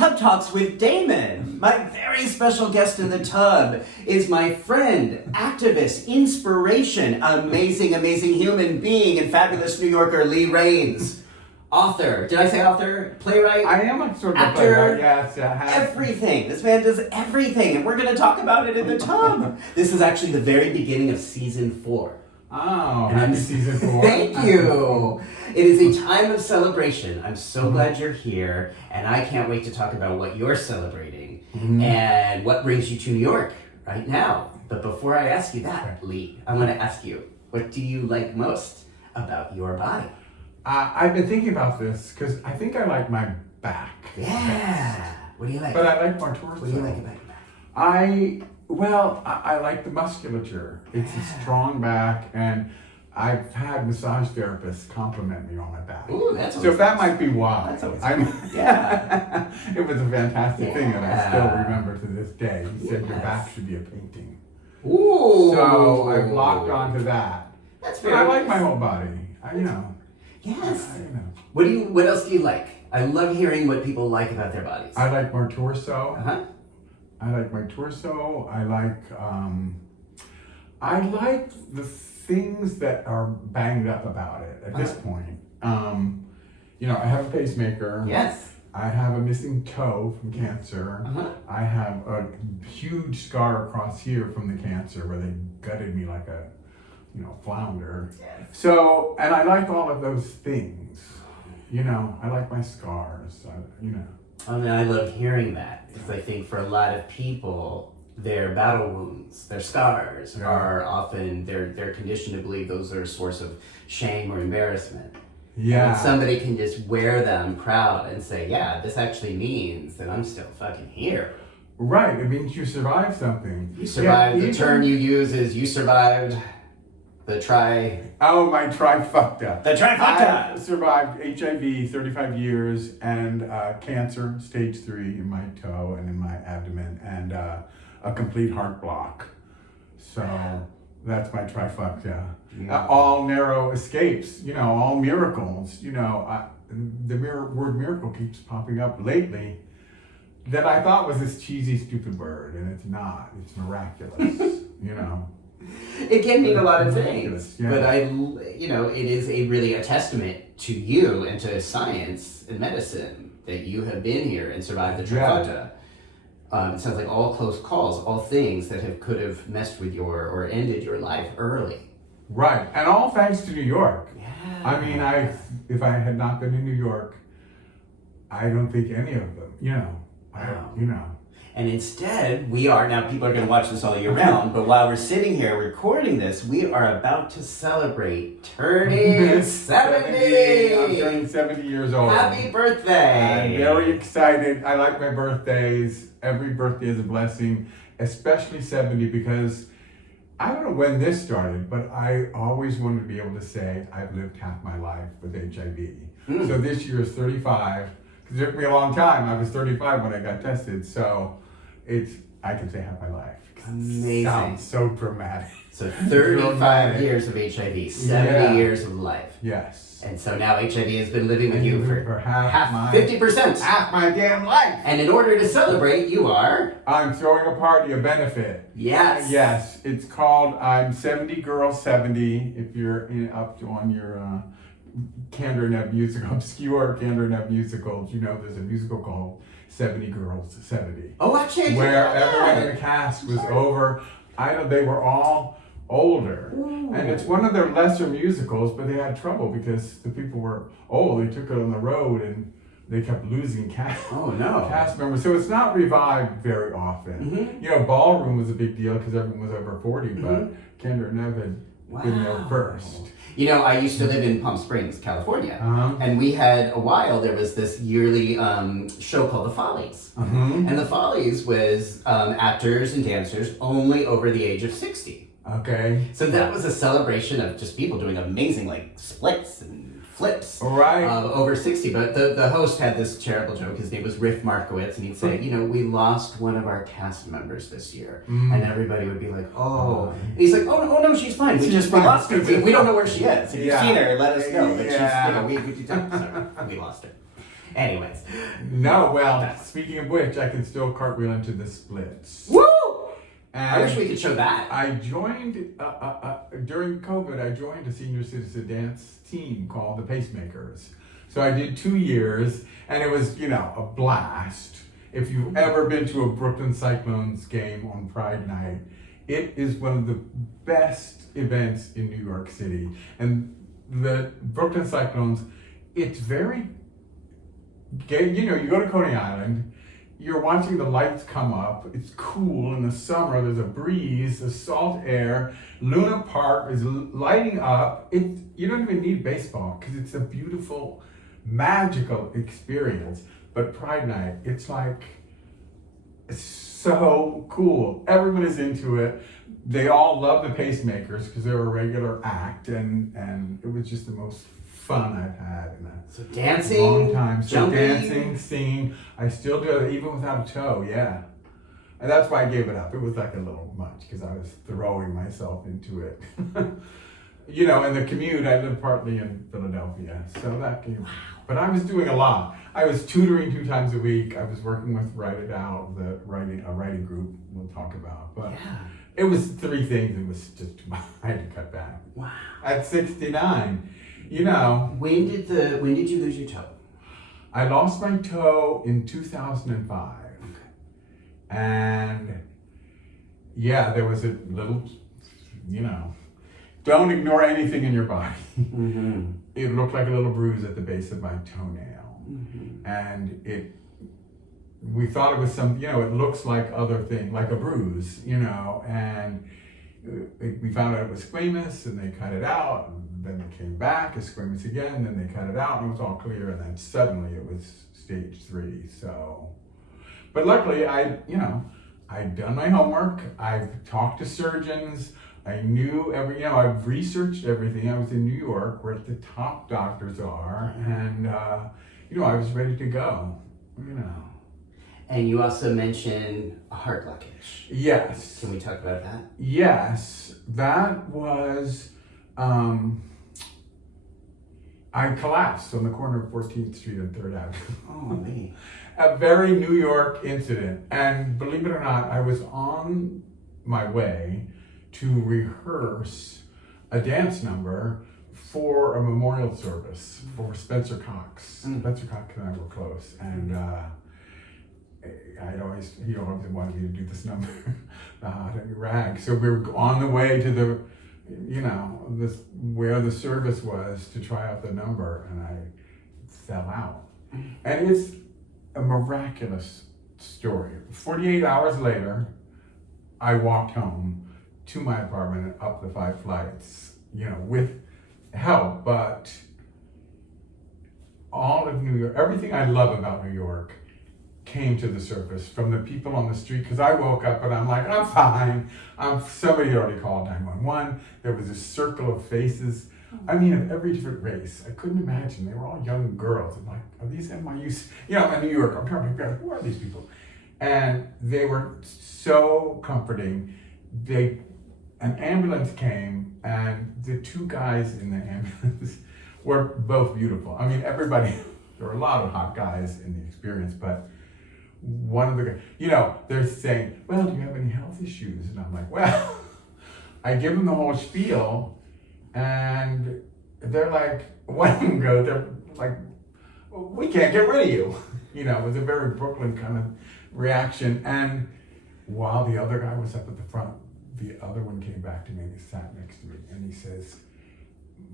Tub Talks with Damon. My very special guest in the tub is my friend, activist, inspiration, amazing, amazing human being, and fabulous New Yorker Lee Rains. Author. Did I say author? Playwright? I am a sort of actor, playwright, yes. Everything. This man does everything, and we're going to talk about it in the tub. This is actually the very beginning of season 4. Oh, happy season 4. Thank you. It is a time of celebration. I'm so glad you're here, and I can't wait to talk about what you're celebrating and what brings you to New York right now. But before I ask you that, Lee, I want to ask you, what do you like most about your body? I've been thinking about this because I think I like my back. Yeah. best. What do you like? But I like my torso. What do you like about your back? I like the musculature. It's a strong back, and I've had massage therapists compliment me on my back. Ooh, that's so that might be why. Yeah. It was a fantastic thing that I still remember to this day. He said your back should be a painting. Ooh. So I've locked onto that. That's But very I like nice. my whole body. Yes. What else do you like? I love hearing what people like about their bodies. I like my torso. Uh-huh. I like my torso. I like the things that are banged up about it at this point. I have a pacemaker. Yes. I have a missing toe from cancer. Uh-huh. I have a huge scar across here from the cancer where they gutted me like a, flounder. Yes. So, and I like all of those things. I like my scars. I love hearing that because I think for a lot of people, their battle wounds, their scars are often, they're conditioned to believe those are a source of shame or embarrassment. Yeah. And somebody can just wear them proud and say, yeah, this actually means that I'm still fucking here. Right, it means you survived something. You survived, the term you use is you survived my trifecta. The trifecta! I survived HIV 35 years and cancer, stage 3 in my toe and in my abdomen, and a complete heart block. So that's my trifecta. All narrow escapes, all miracles. The word miracle keeps popping up lately that I thought was this cheesy, stupid word, and it's not. It's miraculous, It can mean a lot of things, yeah. but it is really a testament to you and to science and medicine that you have been here and survived the trifecta. It sounds like all close calls, all things that could have messed with or ended your life early. Right, and all thanks to New York. Yeah. I mean, if I had not been in New York, I don't think any of them, Wow. And instead, now people are going to watch this all year round, but while we're sitting here recording this, we are about to celebrate turning 70! I'm turning 70 years old. Happy birthday! I'm very excited. I like my birthdays. Every birthday is a blessing, especially 70, because I don't know when this started, but I always wanted to be able to say I've lived half my life with HIV. So this year is 35. It took me a long time. I was 35 when I got tested, so I can say half my life. Amazing. Sounds so dramatic. So 35 years of HIV, 70 years of life. Yes. And so now HIV has been living with you for half 50%. Half my damn life. And in order to celebrate, I'm throwing a party, a benefit. Yes. Yes. It's called I'm 70 Girls 70. If you're on your Candor Net musical, obscure Candor Net musicals, there's a musical called 70 Girls 70. Oh, actually, where everyone in the cast was over. They were all older. Ooh. And it's one of their lesser musicals, but they had trouble because the people were old. They took it on the road and they kept losing cast members. So it's not revived very often. Ballroom was a big deal because everyone was over 40, but Candor Net had been there first. I used to live in Palm Springs, California, and we had there was this yearly show called The Follies. And The Follies was actors and dancers only over the age of 60. Okay. So that was a celebration of just people doing amazing splits and flips over 60. But the host had this terrible joke. His name was Riff Markowitz, and he'd say, we lost one of our cast members this year. And everybody would be like, oh. And he's like, oh no, she's fine. We lost her. We don't know where she is. If you've seen her, let us know. But she's, we lost her. Anyways. No, well, speaking of which, I can still cartwheel into the splits. Woo! And I wish we could show that. I joined, during COVID, I joined a senior citizen dance team called the Pacemakers. So I did 2 years, and it was, a blast. If you've ever been to a Brooklyn Cyclones game on Pride Night, it is one of the best events in New York City. And the Brooklyn Cyclones, it's very gay. You go to Coney Island, you're watching the lights come up. It's cool in the summer. There's a breeze, the salt air. Luna Park is lighting up. You don't even need baseball because it's a beautiful, magical experience. But Pride Night, it's like so cool. Everyone is into it. They all love the Pacemakers because they're a regular act, and it was just the most fun I've had in dancing, long time. So jumping. Dancing, singing, I still do it even without a toe, yeah. And that's why I gave it up. It was like a little much because I was throwing myself into it. And the commute, I live partly in Philadelphia, so that came. But I was doing a lot. I was tutoring 2 times a week. I was working with Write It Out, a writing group we'll talk about. But it was 3 things. It was just too much. I had to cut back. Wow. At 69. When did you lose your toe? I lost my toe in 2005. Okay. And there was a little, don't ignore anything in your body. Mm-hmm. It looked like a little bruise at the base of my toenail. Mm-hmm. And we thought it was it looks like other thing, like a bruise, and we found out it was squamous, and they cut it out, and then it came back as squamous again, then they cut it out, and it was all clear, and then suddenly it was stage 3, so. But luckily, I'd done my homework, I've talked to surgeons, I knew I've researched everything. I was in New York, where the top doctors are, and, I was ready to go, And you also mentioned a heart blockage. Yes. Can we talk about that? Yes, that was, I collapsed on the corner of 14th Street and 3rd Avenue. Oh, me. A very New York incident. And believe it or not, I was on my way to rehearse a dance number for a memorial service for Spencer Cox. Spencer Cox and I were close. And he always wanted me to do this number, the Hot Heavy Rag. So we were on the way to the, where the service was to try out the number, and I fell out. And it's a miraculous story. 48 hours later, I walked home to my apartment and up the 5 flights, with help, but all of New York, everything I love about New York came to the surface from the people on the street, because I woke up and I'm like, I'm fine. Somebody already called 911. There was a circle of faces. I mean, of every different race. I couldn't imagine. They were all young girls. I'm like, are these NYU? I'm in New York. I'm trying to figure out, who are these people? And they were so comforting. An ambulance came, and the 2 guys in the ambulance were both beautiful. I mean, everybody, there were a lot of hot guys in the experience, but one of the guys, they're saying, well, do you have any health issues? And I'm like, well, I give them the whole spiel, and they're like, one of them goes, they're like, we can't get rid of you. It was a very Brooklyn kind of reaction. And while the other guy was up at the front, the other one came back to me and he sat next to me, and he says,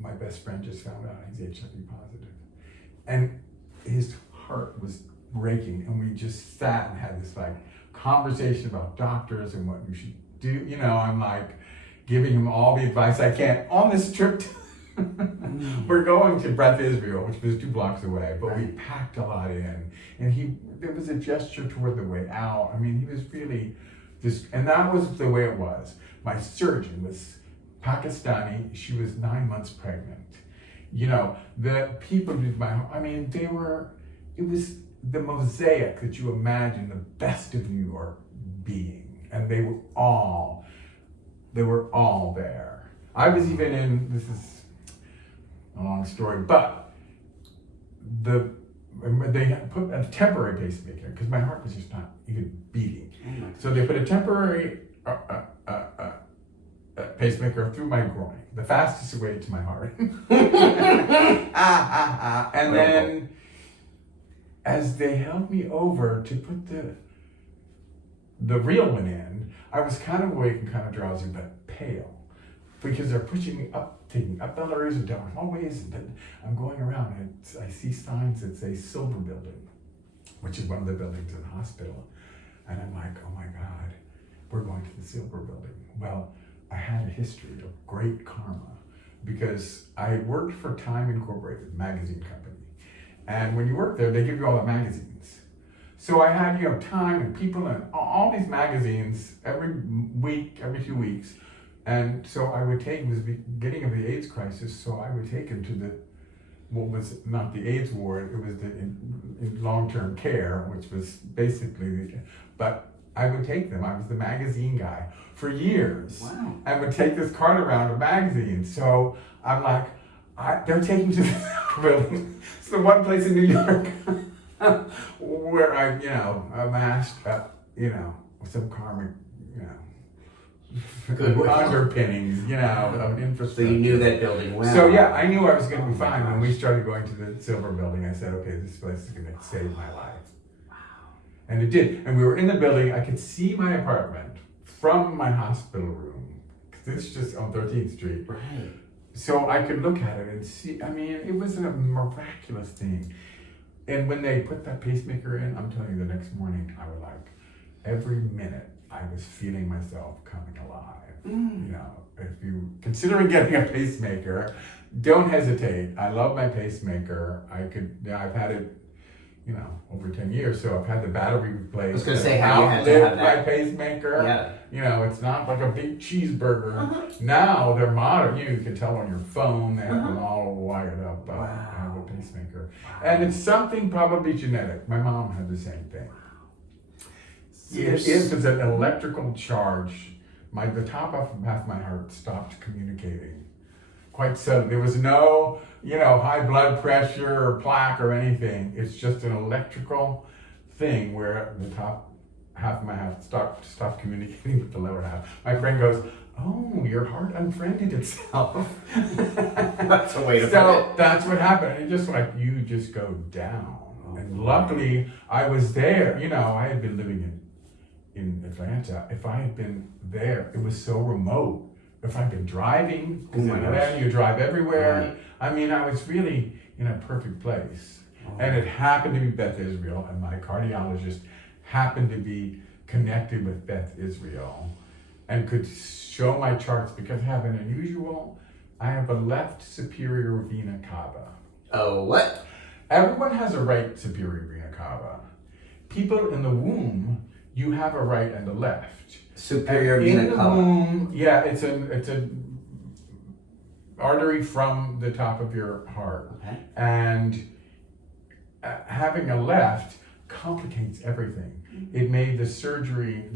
my best friend just found out he's HIV positive. And his heart was breaking, and we just sat and had this conversation about doctors and what we should do. I'm like giving him all the advice I can on this trip. We're going to Breath Israel, which was 2 blocks away, but we packed a lot in, and there was a gesture toward the way out. I mean, he was really and that was the way it was. My surgeon was Pakistani. She was 9 months pregnant. The people did it was the mosaic that you imagine the best of New York being. And they were all there. I was even this is a long story, but they put a temporary pacemaker because my heart was just not even beating. So they put a temporary pacemaker through my groin, the fastest way to my heart. And then as they held me over to put the real one in, I was kind of awake and kind of drowsy, but pale, because they're pushing me up, taking up elevators and down hallways, and then I'm going around and I see signs that say Silver Building, which is one of the buildings in the hospital. And I'm like, oh my God, we're going to the Silver Building. Well, I had a history of great karma because I worked for Time Incorporated, magazine company. And when you work there, they give you all the magazines. So I had, Time and People and all these magazines every week, every few weeks. And so I would take, it was the beginning of the AIDS crisis, so I would take him to what was not the AIDS ward, it was the in long-term care, which was basically, but I would take them. I was the magazine guy for years. Wow. I would take this cart around of magazines. So I'm like, they're taking me to the building. It's the one place in New York where I, amassed, some karmic, good underpinnings, of infrastructure. So you knew that building well. So yeah, I knew I was going to be fine. When we started going to the Silver Building, I said, okay, this place is going to save my life. Wow. And it did. And we were in the building. I could see my apartment from my hospital room. It's just on 13th Street. Right. So I could look at it and see, it was a miraculous thing. And when they put that pacemaker in, I'm telling you, the next morning, I was like, every minute, I was feeling myself coming alive. If you considering getting a pacemaker, don't hesitate. I love my pacemaker. I've had it, over 10 years, so I've had the battery replaced. I was going to say how you had to have that. My pacemaker. Yeah. It's not like a big cheeseburger. Now they're modern. You can tell on your phone. They have them all wired up. Wow. I have a pacemaker. And it's something probably genetic. My mom had the same thing. It is an electrical charge. The top of half of my heart stopped communicating. Quite suddenly. There was no, high blood pressure or plaque or anything. It's just an electrical thing where the top half of my heart stopped communicating with the lower half. My friend goes, oh, your heart unfriended itself. That's a way to put it. So that's what happened. It just you just go down. And luckily, I was there. I had been living in Atlanta. If I had been there, it was so remote. If I'd been driving, because in Atlanta you drive everywhere. Right. I was really in a perfect place. And it happened to be Beth Israel, and my cardiologist happened to be connected with Beth Israel and could show my charts because I have a left superior vena cava. Oh, what? Everyone has a right superior vena cava. People in the womb, you have a right and a left. Superior vena cava. Womb, yeah, it's a artery from the top of your heart. Okay. And having a left complicates everything. It made the surgery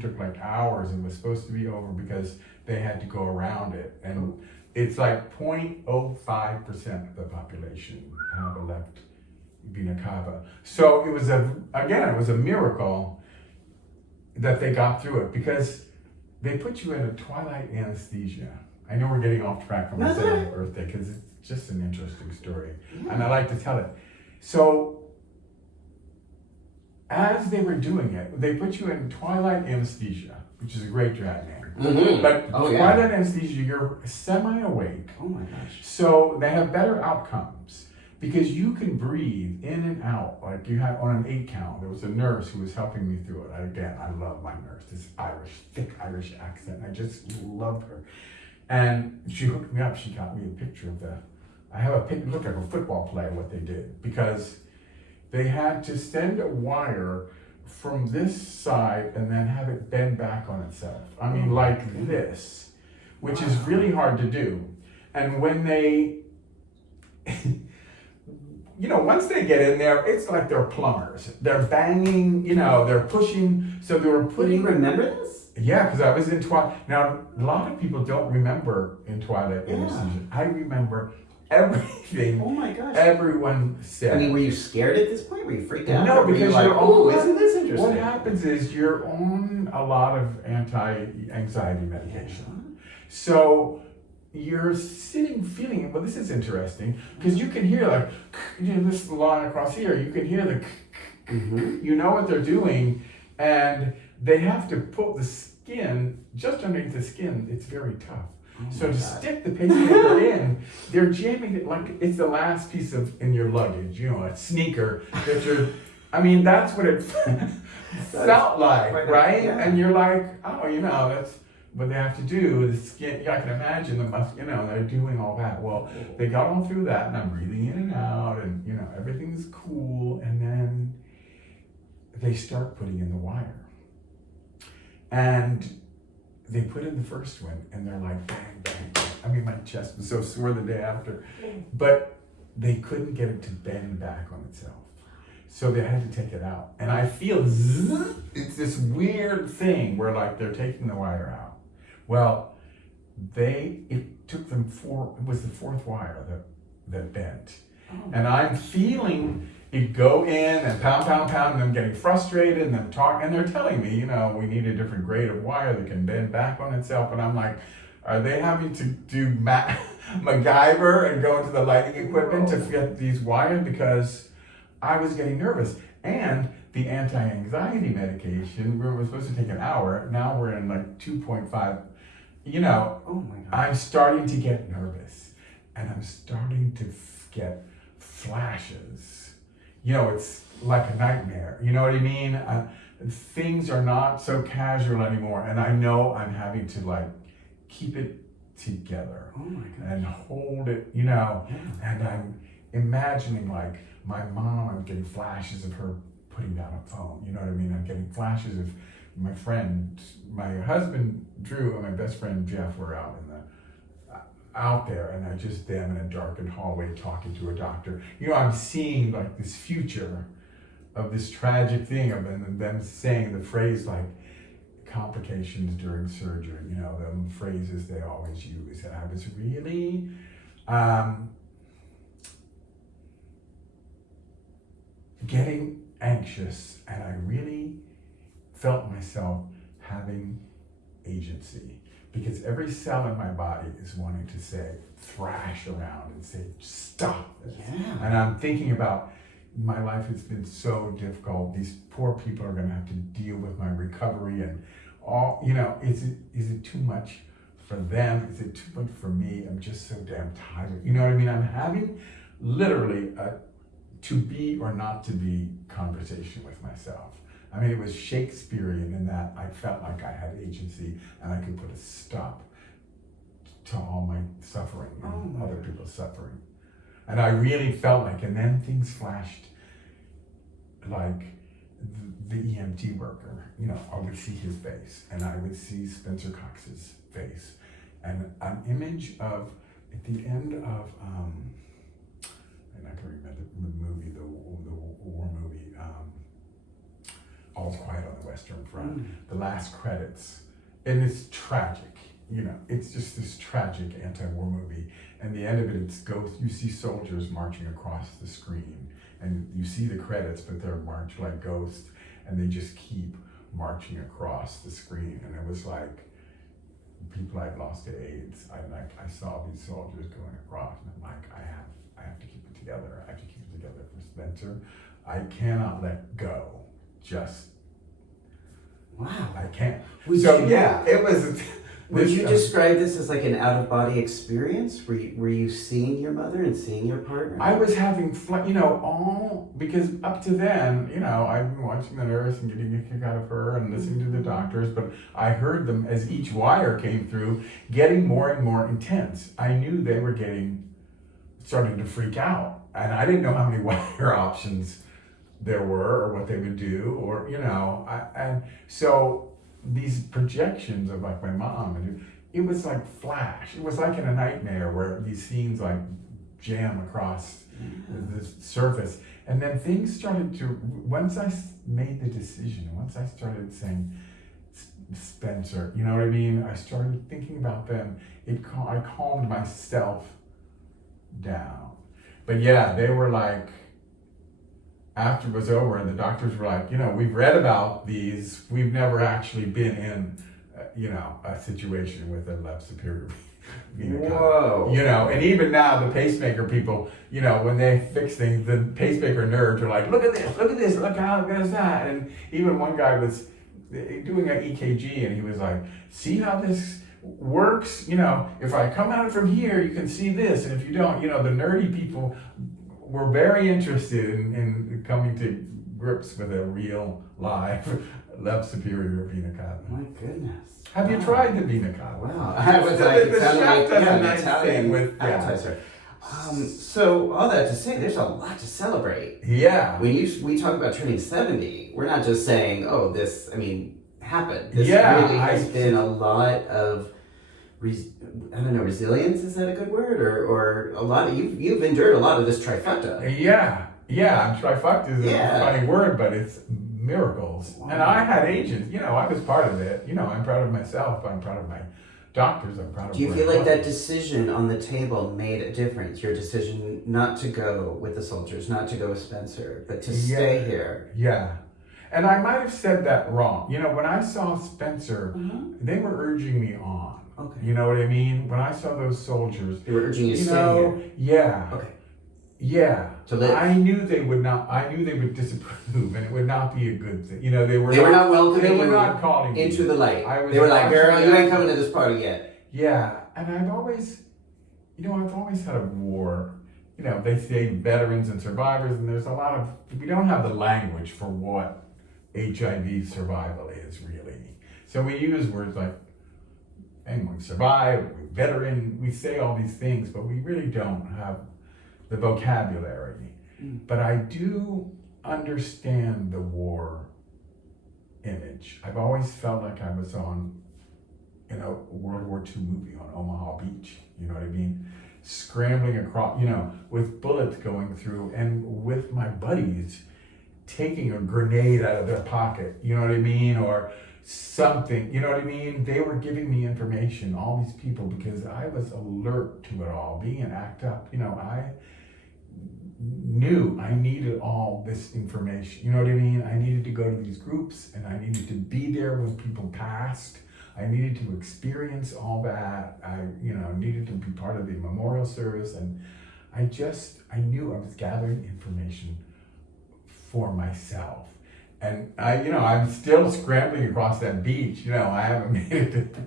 took like hours and was supposed to be over because they had to go around it. And it's like 0.05% of the population have a left vena cava. So it was a miracle that they got through it because they put you in a twilight anesthesia. I know we're getting off track from my 70th birthday because it's just an interesting story and I like to tell it. So as they were doing it, they put you in twilight anesthesia, which is a great drag name. Mm-hmm. But twilight anesthesia, you're semi-awake. Oh my gosh. So they have better outcomes because you can breathe in and out. Like you had on an 8 count, there was a nurse who was helping me through it. I love my nurse, this thick Irish accent. I just love her. And she hooked me up. She got me a picture of I have a picture, look like a football player, what they did. Because they had to send a wire from this side and then have it bend back on itself. Like this, which is really hard to do. And when they, once they get in there, it's like they're plumbers. They're banging, they're pushing. So they were putting. Do you remember this? Yeah, because I was in Twilight. Now, a lot of people don't remember in Twilight anesthesia. I remember everything. Oh my gosh. Everyone said. I mean, were you scared at this point? Were you freaked out? No, Or were because you like, you're oh, on. isn't this interesting? What happens is you're on a lot of anti-anxiety medication. So you're sitting feeling, well, this is interesting, because you can hear like, this line across here, you can hear the, you know what they're doing, and they have to put the skin, just underneath the skin, it's very tough. So to stick the pacemaker in, they're jamming it like it's the last piece in your luggage, a sneaker that you're, I mean, that's what it felt like, right? Yeah. And you're like, oh, that's what they have to do. The skin, I can imagine they're doing all that. Well, they got all through that, and I'm breathing in and out, and everything's cool, and then they start putting in the wire. And they put in the first one, and they're like, bang, bang, bang. I mean, my chest was so sore the day after. But they couldn't get it to bend back on itself. So they had to take it out. And I feel it's this weird thing where like they're taking the wire out. Well, it took them it was the fourth wire that bent. And I'm feeling it go in and pound, pound, pound, and I'm getting frustrated, and them and they're telling me, we need a different grade of wire that can bend back on itself, and I'm like, are they having to do MacGyver and go into the lighting equipment to get these wires? Because I was getting nervous. And the anti-anxiety medication, we were supposed to take an hour, now we're in like 2.5, oh my God. I'm starting to get nervous, and I'm starting to get flashes. It's like a nightmare. You know what I mean? Things are not so casual anymore, and I know I'm having to keep it together and hold it, and I'm imagining my mom, I'm getting flashes of her putting down a phone. You know what I mean? I'm getting flashes of my friend, my husband Drew, and my best friend Jeff were out there, and I just them in a darkened hallway talking to a doctor. I'm seeing this future of this tragic thing of them saying the phrase complications during surgery, the phrases they always use. And I was really getting anxious, and I really felt myself having agency. Because every cell in my body is wanting to say, thrash around and say, stop this. Yeah. And I'm thinking about my life has been so difficult. These poor people are going to have to deal with my recovery and all, is it too much for them? Is it too much for me? I'm just so damn tired. You know what I mean? I'm having literally a to be or not to be conversation with myself. I mean, it was Shakespearean in that I felt like I had agency and I could put a stop to all my suffering and other people's suffering. And I really felt like, and then things flashed like the EMT worker, I would see his face, and I would see Spencer Cox's face, and an image of, at the end of, and I can remember the movie, the war movie, All's Quiet on the Western Front, the last credits, and it's tragic, it's just this tragic anti-war movie, and the end of it, it's you see soldiers marching across the screen, and you see the credits, but they're marched like ghosts, and they just keep marching across the screen, and it was like people I'd lost to AIDS. I saw these soldiers going across, and I'm like, I have to keep it together. I have to keep it together for Spencer. I cannot let go. Just wow. I can't. It was. Would you describe this as like an out-of-body experience? Were you seeing your mother and seeing your partner? I was having, because up to then, I've been watching the nurse and getting a kick out of her and listening to the doctors, but I heard them as each wire came through, getting more and more intense. I knew they were starting to freak out, and I didn't know how many wire options there were or what they would do, or, and so these projections of my mom, and it was like flash. It was like in a nightmare where these scenes jam across the surface. And then things started to, once I made the decision, once I started saying, Spencer, you know what I mean? I started thinking about them. I calmed myself down. But yeah, they were like, after it was over, and the doctors were like, we've read about these. We've never actually been in, a situation with a left superior vena cava. Whoa. And even now the pacemaker people, when they fix things, the pacemaker nerds are like, look at this, look how it does that. And even one guy was doing an EKG, and he was like, see how this works? If I come out from here, you can see this, and if you don't, the nerdy people were very interested in coming to grips with a real live left superior vena cava. My goodness. Have you tried the vena cava? Wow. I was like, it sounded like an an Italian with appetizer. So all that to say, there's a lot to celebrate. Yeah. When we talk about turning 70, we're not just saying, oh, this, happened. This really has been a lot of, resilience, is that a good word? Or a lot of, you've endured a lot of this trifucta. Yeah. Trifucta is a funny word, but it's miracles. Wow. And I had agents, I was part of it. I'm proud of myself. I'm proud of my doctors. I'm proud of. Do you feel like that decision on the table made a difference? Your decision not to go with the soldiers, not to go with Spencer, but to stay here. Yeah. And I might have said that wrong. When I saw Spencer, they were urging me on. Okay. You know what I mean? When I saw those soldiers, they were urging you to stay here. Yeah. Okay. Yeah. To live. I knew they would not. I knew they would disapprove, and it would not be a good thing. They were not welcoming They were you not calling into me. the light. They were like, "Girl, you ain't coming to this party yet." Yeah, and I've always had a war. They say veterans and survivors, and there's a lot of, we don't have the language for what HIV survival is really. So we use words like, and we survive, we veteran, we say all these things, but we really don't have the vocabulary. But I do understand the war image. I've always felt like I was on, a World War II movie on Omaha Beach, you know what I mean? Scrambling across, with bullets going through, and with my buddies taking a grenade out of their pocket, you know what I mean? Or something, you know what I mean? They were giving me information, all these people, because I was alert to it all. Being an ACT UP, I knew I needed all this information, you know what I mean? I needed to go to these groups, and I needed to be there when people passed. I needed to experience all that. I needed to be part of the memorial service, and I knew I was gathering information for myself. And I'm still scrambling across that beach. I haven't made it to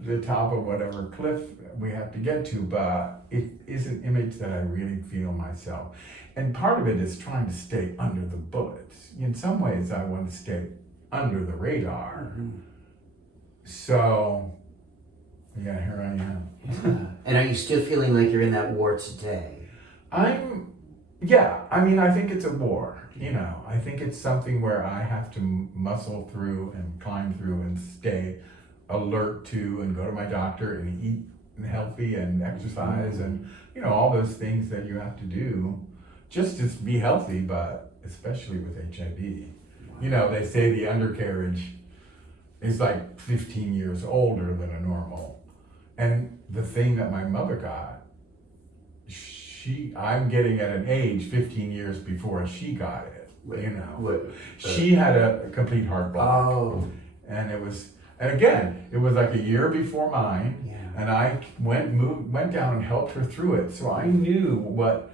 the top of whatever cliff we have to get to, but it is an image that I really feel myself. And part of it is trying to stay under the bullets. In some ways, I want to stay under the radar. So, here I am. Yeah. And are you still feeling like you're in that war today? I think it's a war. I think it's something where I have to muscle through and climb through and stay alert to, and go to my doctor and eat healthy and exercise and, all those things that you have to do just to be healthy, but especially with HIV. Wow. They say the undercarriage is like 15 years older than a normal. And the thing that my mother got, I'm getting at an age 15 years before she got it, She had a complete heart block. Oh. And it was like a year before mine. Yeah. And I went down and helped her through it. So I knew what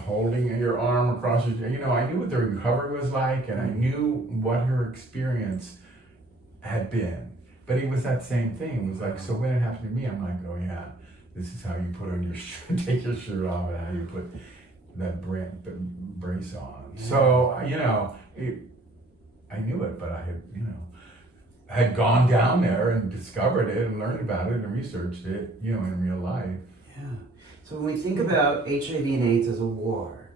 holding your arm across I knew what the recovery was like, and I knew what her experience had been. But it was that same thing. It was like, so when it happened to me, I'm like, oh yeah, this is how you put on your shirt, take your shirt off, and how you put that brace on. Yeah. So, I knew it, but I had gone down there and discovered it and learned about it and researched it, in real life. Yeah. So when we think about HIV and AIDS as a war,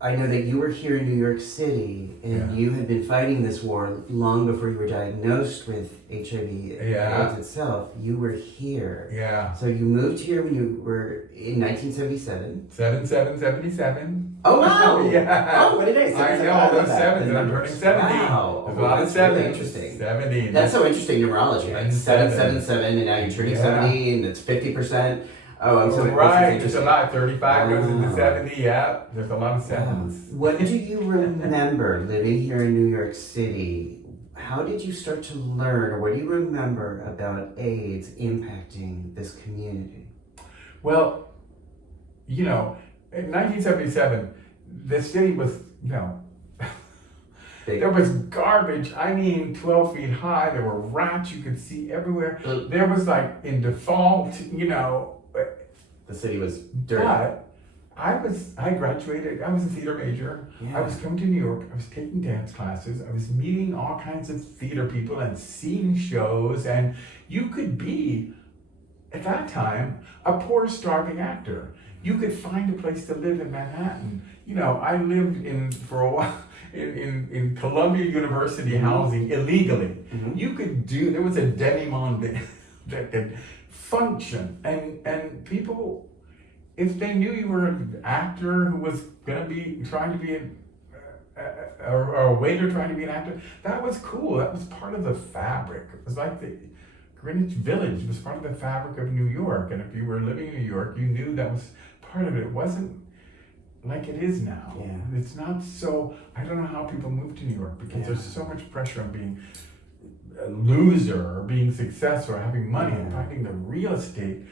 I know that you were here in New York City, and you had been fighting this war long before you were diagnosed with HIV and AIDS itself. You were here. Yeah. So you moved here when you were in 1977. 77. Oh, wow. Yeah. Oh, what did I say? I know, all those sevens, and I'm turning 70. Wow. There's a lot of sevens. Really interesting. 70. That's so interesting, numerology. Like 777, and now you're turning 70, and it's 50%. Oh, I'm sorry. Right, there's a lot. 35 goes into 70, yeah. There's a lot of sevens. What do you remember living here in New York City? How did you start to learn, or what do you remember about AIDS impacting this community? Well, in 1977, the city was, there was garbage. I mean, 12 feet high. There were rats you could see everywhere. There was in default, The city was dirty. But I graduated. I was a theater major. Yeah. I was coming to New York. I was taking dance classes. I was meeting all kinds of theater people and seeing shows. And you could be, at that time, a poor, starving actor. You could find a place to live in Manhattan. I lived for a while in Columbia University housing illegally. Mm-hmm. You could there was a demi-monde that could function, and people, if they knew you were an actor who was going to be trying to be or a waiter trying to be an actor, that was cool. That was part of the fabric. It was like the Greenwich Village was part of the fabric of New York, and if you were living in New York, you knew that was part of it. It wasn't like it is now. Yeah. It's not so. I don't know how people move to New York because there's so much pressure on being a loser or being successful or having money and finding the real estate.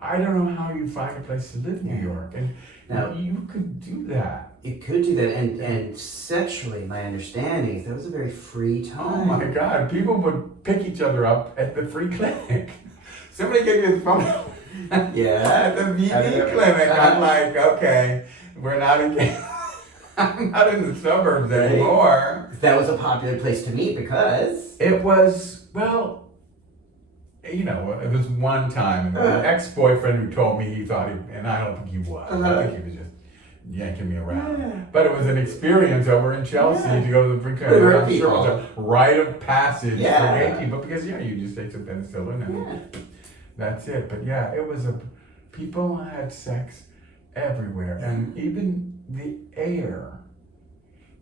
I don't know how you find a place to live in New York, and now you could do that. It could do that, and sexually, my understanding is that was a very free time. Oh my God! People would pick each other up at the free clinic. Somebody gave me the phone. At the VD clinic, I'm like, okay, we're not again. I'm not in the suburbs anymore. That was a popular place to meet because it was, it was one time, an ex-boyfriend who told me he thought and I don't think he was. I think he was just yanking me around. But it was an experience over in Chelsea to go to the free clinic. I'm sure it was a rite of passage for gay people because, you just take some penicillin and that's it. But it was people had sex everywhere, and even the air,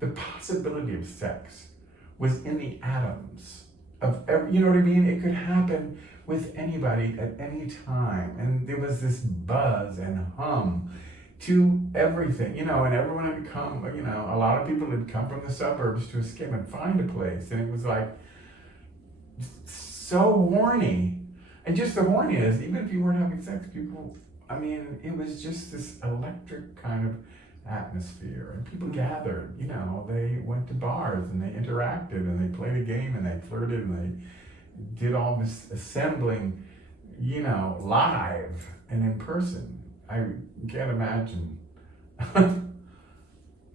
the possibility of sex was in the atoms of every, you know what I mean? It could happen with anybody at any time, and there was this buzz and hum to everything, and everyone had come, a lot of people had come from the suburbs to escape and find a place, and it was so horny. And just the horniness, even if you weren't having sex, people, it was just this electric kind of atmosphere. And people gathered, they went to bars and they interacted and they played a game and they flirted and they did all this assembling, live and in person. I can't imagine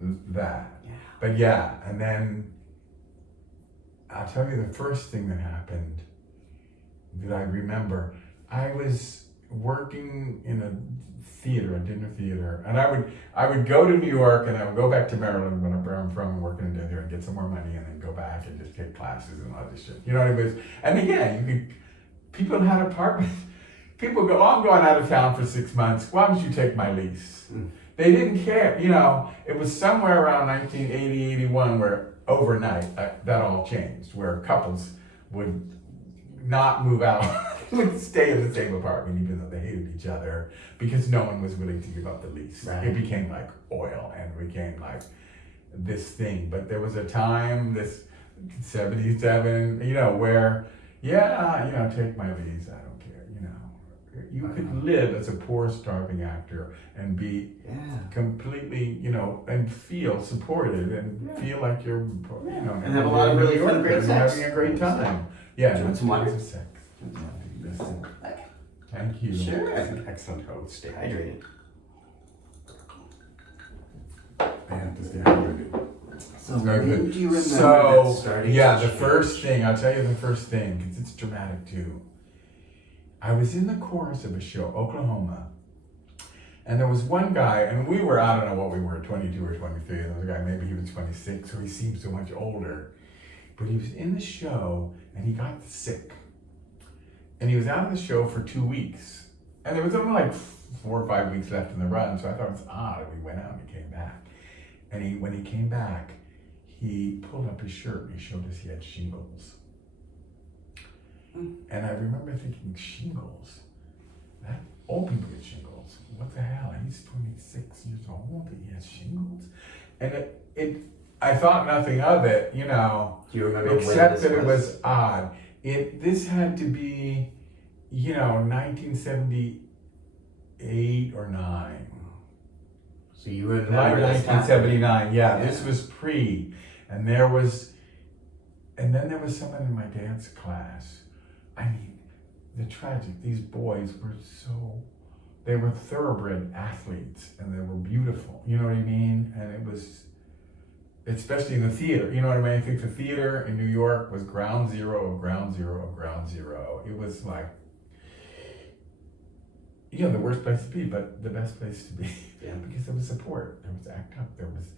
that. Yeah. But and then I'll tell you the first thing that happened that I remember. I was working in a dinner theater, and I would go to New York and I would go back to Maryland where I'm from and work in a dinner theater and get some more money and then go back and just take classes and all this shit. You know what I mean? And again, people had apartments. People go, I'm going out of town for 6 months. Why don't you take my lease? They didn't care. It was somewhere around 1980, 81 where overnight that all changed, where couples would not move out, would stay in the same apartment even though they hated each other because no one was willing to give up the lease. Right. It became like oil and became like this thing. But there was a time, this 77, where, take my lease, I don't care, You could live as a poor, starving actor and be completely, and feel supported and feel like you're, and have a lot of really fun, great sex. Having a great time. Yeah, do you want some water? Sex. Thank you. Sure. As an excellent host. Stay hydrated. I have to stay hydrated. So Very when good. do you remember So, that starting the to first thing, I'll tell you the first thing, because it's dramatic too. I was in the chorus of a show, Oklahoma, and there was one guy, and we were, I don't know what we were, 22 or 23, and there was a guy, maybe he was 26, so he seemed so much older. But he was in the show, and he got sick. And he was out of the show for 2 weeks. And there was only like 4 or 5 weeks left in the run, so I thought it was odd. We went out and he came back. And when he came back, he pulled up his shirt and he showed us he had shingles. And I remember thinking, shingles? That old people get shingles. What the hell? He's 26 years old and he has shingles? And I thought nothing of it, you know. Do you remember except when that it was odd. This had to be, 1978 or 9. So you remember Like this 1979, yeah, this was pre. And then there was someone in my dance class. I mean, the tragic, these boys were they were thoroughbred athletes and they were beautiful, you know what I mean? And it was, especially in the theater, you know what I mean? I think the theater in New York was ground zero of ground zero of ground zero. It was like, the worst place to be, but the best place to be. Yeah. Because there was support, there was ACT UP, there was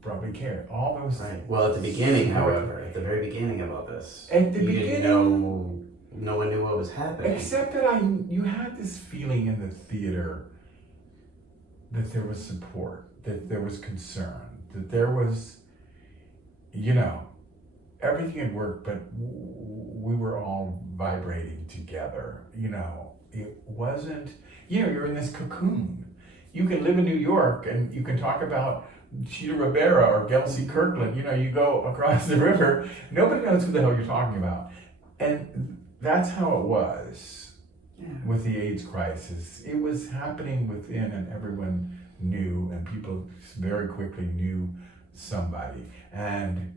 probably care, all those. Right. Well, at the beginning, however, at the very beginning of all this, at the you beginning, didn't know, no one knew what was happening. Except that you had this feeling in the theater that there was support, that there was concern, that there was, everything had worked, but we were all vibrating together, It wasn't, you're in this cocoon. You can live in New York and you can talk about Cheetah Rivera or Gelsey Kirkland. You go across the river, nobody knows who the hell you're talking about. And that's how it was with the AIDS crisis. It was happening within and everyone knew, and people very quickly knew somebody. And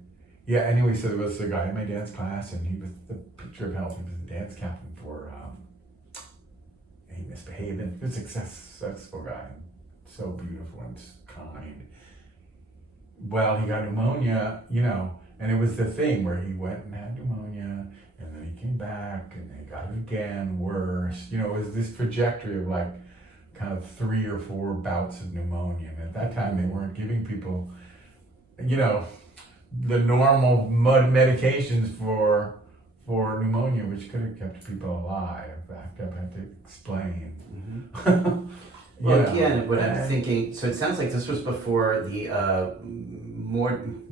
anyway, so there was a guy in my dance class and he was the picture of health. He was the dance captain for he misbehaved. He was a successful guy, so beautiful and kind. Well, he got pneumonia, and it was the thing where he went and had pneumonia, and then he came back, and he got it again, worse. It was this trajectory of like kind of 3 or 4 bouts of pneumonia. And at that time, they weren't giving people, the normal medications for pneumonia, which could have kept people alive. ACT UP had to explain. Mm-hmm. Well, again, what I'm thinking, so it sounds like this was before the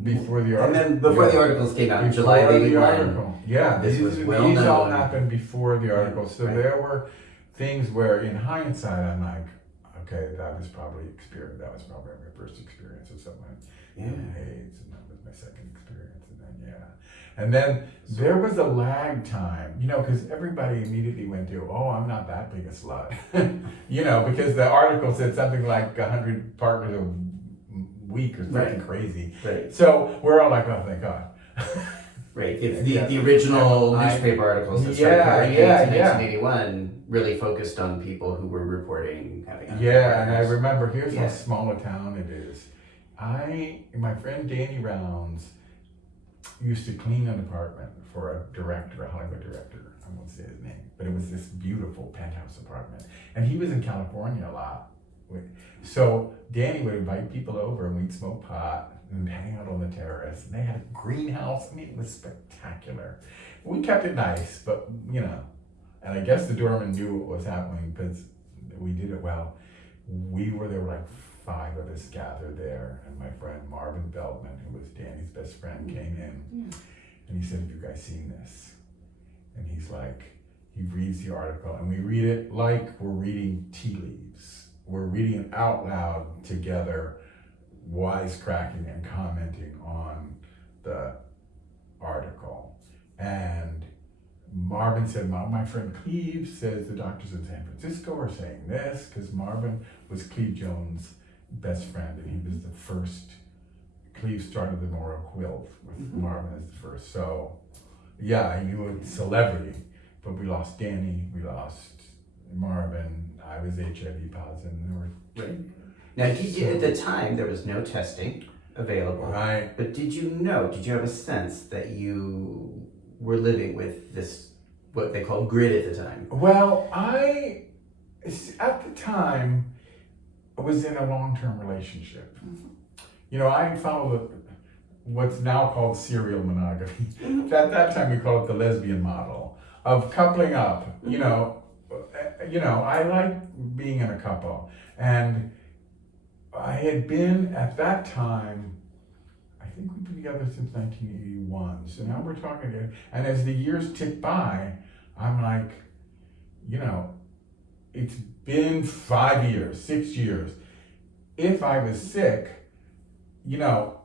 before the article, and then before the articles came out in July of '81. Yeah, this was well these known. all happened before the article, so right. There were things where, in hindsight, I'm like, okay, that was probably my first experience of something like AIDS, and that was my second experience, and then there was a lag time, because everybody immediately went to, I'm not that big a slut, because the article said something like 100 partners a week or something crazy. Right. So we're all like, oh, thank God. Right. If the original newspaper articles that started covering AIDS in 1981 really focused on people who were reporting having. And I remember, here's how small a town it is. My friend Danny Rounds used to clean an apartment for a Hollywood director. I won't say his name, but it was this beautiful penthouse apartment. And he was in California a lot. So Danny would invite people over and we'd smoke pot and hang out on the terrace. And they had a greenhouse. I mean, it was spectacular. We kept it nice, but and I guess the doorman knew what was happening because we did it well. There were like 5 of us gathered there, and my friend Marvin Feldman, who was Danny's best friend, came in, and he said, "Have you guys seen this?" And he's like, he reads the article, and we read it like we're reading tea leaves. We're reading it out loud together, wisecracking and commenting on the article. And Marvin said, my friend Cleve says the doctors in San Francisco are saying this, because Marvin was Cleve Jones' best friend, and he was the first. Cleve started the Memorial Quilt with Marvin as the first. So, he knew a celebrity, but we lost Danny, we lost Marvin, I was HIV positive, and there were. Right. Now, at the time, there was no testing available. Right. But did you have a sense that you were living with this, what they called grid at the time? Well, at the time, I was in a long-term relationship. I followed what's now called serial monogamy. At that time, we called it the lesbian model of coupling up. I like being in a couple, and I had been at that time. I think we've been together since 1981. So now we're talking, and as the years tick by, I'm like, it's been 5 years, 6 years. If I was sick,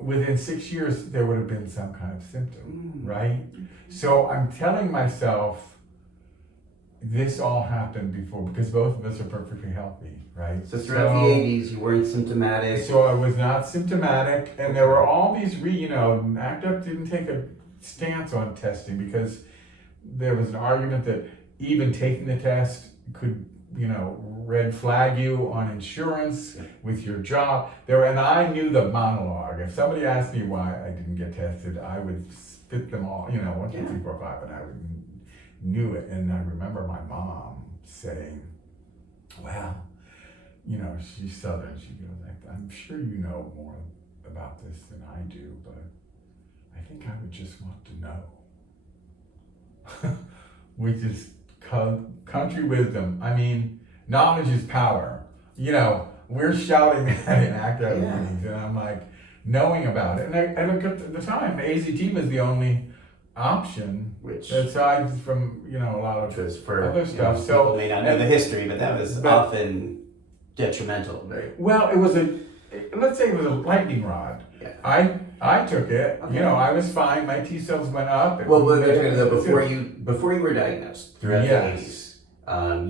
within 6 years, there would have been some kind of symptom, right? So I'm telling myself, this all happened before, because both of us are perfectly healthy, right? So throughout the 80s, you weren't symptomatic. So I was not symptomatic, and there were all these, ACT UP didn't take a stance on testing, because there was an argument that even taking the test could, red flag you on insurance with your job. And I knew the monologue. If somebody asked me why I didn't get tested, I would spit them all, 1, 2, 3, 4, 5, and I knew it. And I remember my mom saying, well, she's Southern. She goes, I'm sure you know more about this than I do, but I think I would just want to know. Which is country wisdom. I mean, knowledge is power. We're shouting that in ACT UP meetings, and I'm like, knowing about it. And at the time, AZT was the only option, which aside from a lot of other stuff. So people may not know the history, but that was often detrimental, right? Well, let's say it was a lightning rod. Yeah. I took it. Okay. I was fine. My T cells went up. Before you were diagnosed throughout the 80s,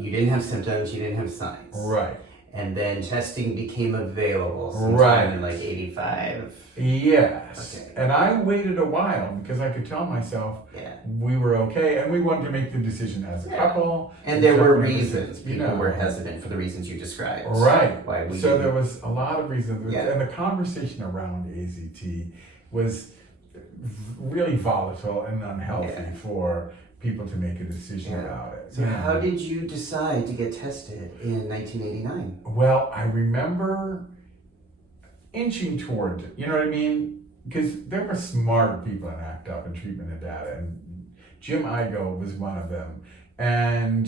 you didn't have symptoms. You didn't have signs. Right. And then testing became available sometime in like 85. Yes. Okay. And I waited a while because I could tell myself we were okay, and we wanted to make the decision as a couple. And there were reasons people were hesitant for the reasons you described. Right. So there was a lot of reasons. Yeah. And the conversation around AZT was really volatile and unhealthy for people to make a decision about it. So how did you decide to get tested in 1989? Well, I remember inching toward it, you know what I mean? Because there were smarter people in ACT UP and treatment and data, and Jim Igo was one of them. And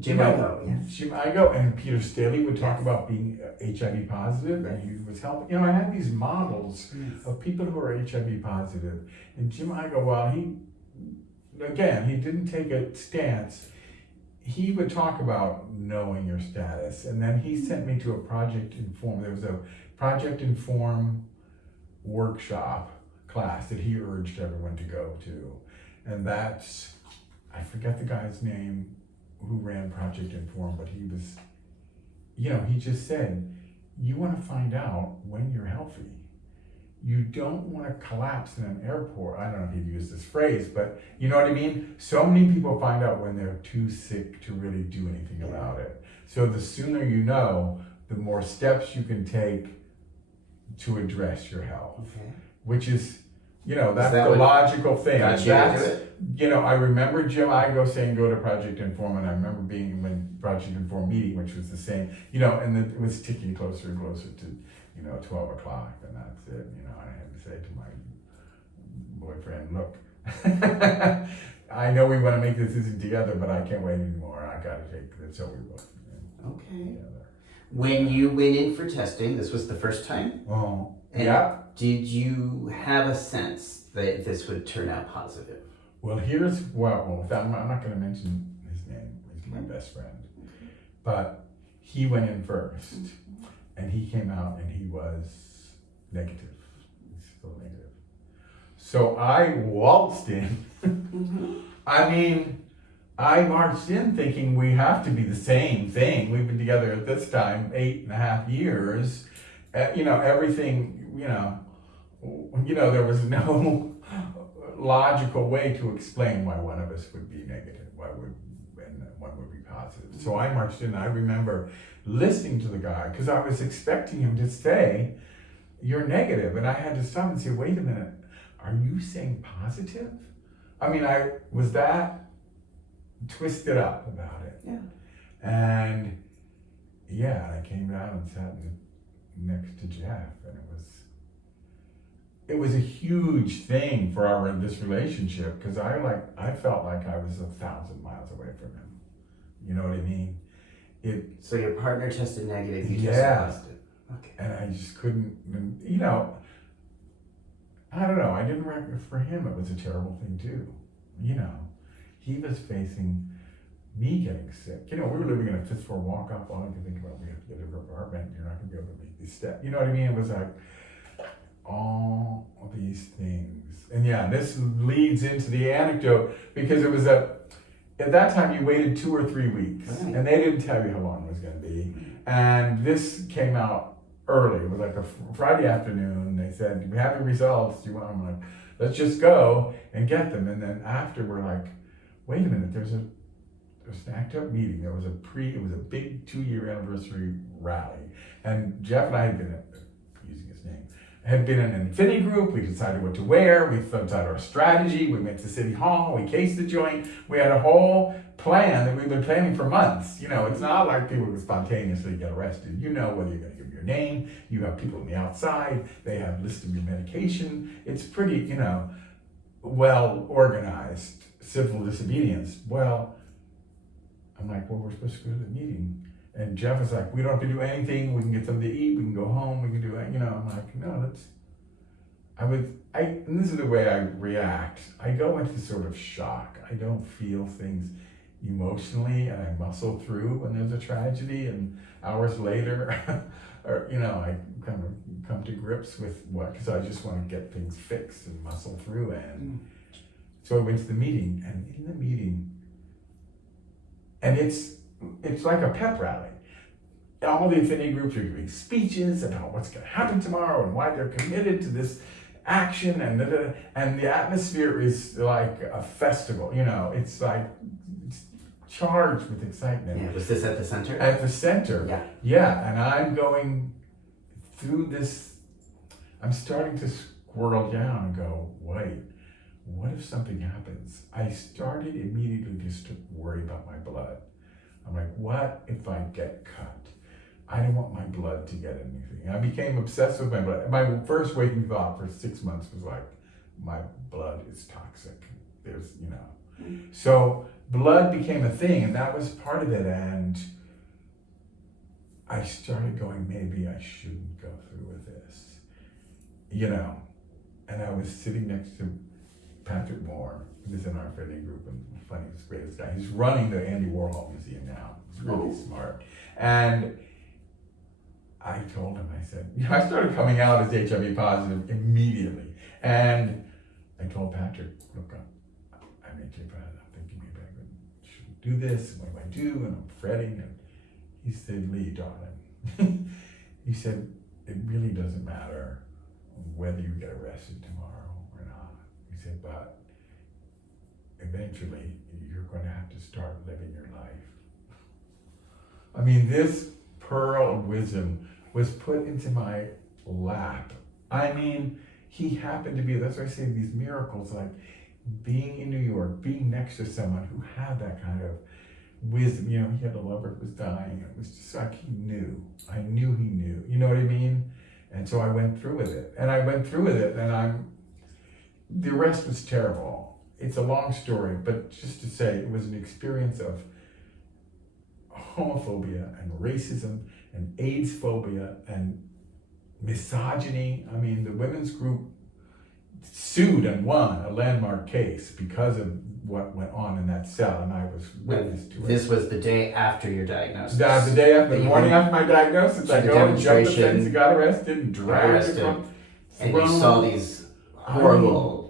Jim Igo and Peter Staley would talk about being HIV positive, and he was helping. I had these models of people who are HIV positive, and Jim Igo, while he didn't take a stance. He would talk about knowing your status, and then he sent me to a Project Inform. There was a Project Inform workshop class that he urged everyone to go to, and that's, I forget the guy's name who ran Project Inform, but he was, he just said, you want to find out when you're healthy. You don't want to collapse in an airport. I don't know if he'd used this phrase, but you know what I mean? So many people find out when they're too sick to really do anything about it. So the sooner you know, the more steps you can take to address your health, which is, that's the logical thing. I remember Jim Igo saying go to Project Inform, and I remember being in Project Inform meeting, which was the same, and it was ticking closer and closer to 12 o'clock, and that's it, and I had to say to my boyfriend, look, I know we want to make this decision together, but I can't wait anymore. I got to take this. So we both. Together. When you went in for testing, this was the first time? Oh, and did you have a sense that this would turn out positive? Well, I'm not going to mention his name. He's my best friend. But he went in first. And he came out and he was negative. He's still negative. So I waltzed in. I mean, I marched in thinking we have to be the same thing. We've been together at this time 8.5 years. Everything, there was no logical way to explain why one of us would be negative, and one would be positive. So I marched in. I remember listening to the guy, because I was expecting him to say, you're negative. And I had to stop and say, wait a minute, are you saying positive? I mean, I was that twisted up about it. Yeah. And I came down and sat next to Jeff, and it was a huge thing for this relationship, because I felt like I was 1,000 miles away from him. You know what I mean? So your partner tested negative, you tested positive. Okay. And I just couldn't, I don't know, I didn't, for him it was a terrible thing too. He was facing me getting sick. We were living in a fifth floor walk up. All I could think about, we have to get a different apartment. You're not going to be able to make these steps. You know what I mean? It was like all of these things. And yeah, this leads into the anecdote because it was at that time you waited 2 or 3 weeks and they didn't tell you how long it was going to be. And this came out early. It was like a Friday afternoon. They said, we have your results. Do you want them? I'm like, let's just go and get them. And then after we're like, wait a minute, there's an act up meeting. It was a big 2-year anniversary rally. And Jeff and I had been using his name, had been in an affinity group. We decided what to wear. We thought out our strategy. We went to City Hall. We cased the joint. We had a whole plan that we've been planning for months. It's not like people would spontaneously get arrested. You know whether you're going to give your name. You have people on the outside. They have lists of your medication. It's pretty, well organized civil disobedience. Well, I'm like, well, we're supposed to go to the meeting. And Jeff is like, we don't have to do anything. We can get something to eat. We can go home. We can do that. I'm like, no, and this is the way I react. I go into sort of shock. I don't feel things emotionally and I muscle through when there's a tragedy, and hours later, or, I kind of come to grips with because I just want to get things fixed and muscle through. And so I went to the meeting, and in the meeting, and it's like a pep rally. All the affinity groups are giving speeches about what's going to happen tomorrow and why they're committed to this action, and the atmosphere is like a festival. It's like it's charged with excitement. Yeah, was this at the center? At the center. Yeah. Yeah, and I'm going through this. I'm starting to squirrel down and go, wait. What if something happens? I started immediately just to worry about my blood. I'm like, what if I get cut? I don't want my blood to get anything. I became obsessed with my blood. My first waking thought for 6 months was like, my blood is toxic. So blood became a thing, and that was part of it. And I started going, maybe I shouldn't go through with this. And I was sitting next to Patrick Moore, who's in our affinity group and funniest, greatest guy. He's running the Andy Warhol Museum now. He's really smart. And I told him, I said, I started coming out as HIV positive immediately. And I told Patrick, look, I'm HIV positive. I'm thinking maybe I shouldn't do this. What do I do? And I'm fretting. And he said, Lee, darling. He said, it really doesn't matter whether you get arrested tomorrow or not. He said, but eventually you're going to have to start living your life. I mean, this pearl of wisdom was put into my lap. I mean, he happened to be, that's why I say these miracles, like being in New York, being next to someone who had that kind of wisdom. He had a lover who was dying. It was just like he knew. I knew he knew. You know what I mean? And so I went through with it. And the rest was terrible. It's a long story, but just to say, it was an experience of homophobia and racism and AIDS phobia and misogyny. I mean, the women's group sued and won a landmark case because of what went on in that cell, and I was witness to it. This was the day after your diagnosis. The day after, the morning after my diagnosis, I go and jump the fence and got arrested and dragged and you saw these horrible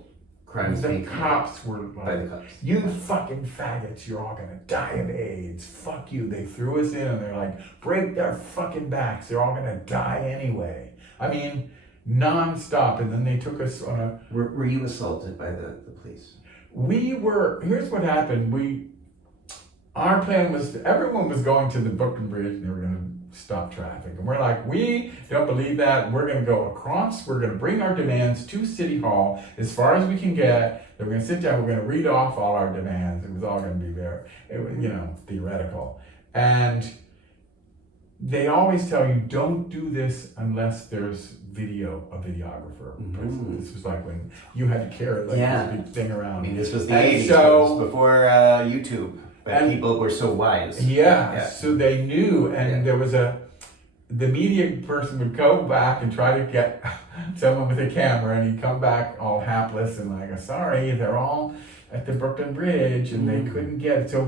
crimes the being cops were by the like, cops. you fucking faggots, you're all gonna die of AIDS. Fuck you. They threw us in and they're like, break their fucking backs. They're all gonna die anyway. I mean, non-stop. And then they took us on a... Were you assaulted by the police? Here's what happened. Our plan was, everyone was going to the Brooklyn Bridge and they were gonna stop traffic. And we're like, we don't believe that. We're going to go across. We're going to bring our demands to City Hall as far as we can get. Then we're going to sit down. We're going to read off all our demands. It was all going to be very, theoretical. And they always tell you, don't do this unless there's a videographer. Mm-hmm. This was like when you had to carry this big thing around. I mean, this was the 80s. So, it was before YouTube. And people were so wise. Yeah, so they knew, and there was the media person would go back and try to get someone with a camera, and he'd come back all hapless and like, sorry, they're all at the Brooklyn Bridge, and they couldn't get it. So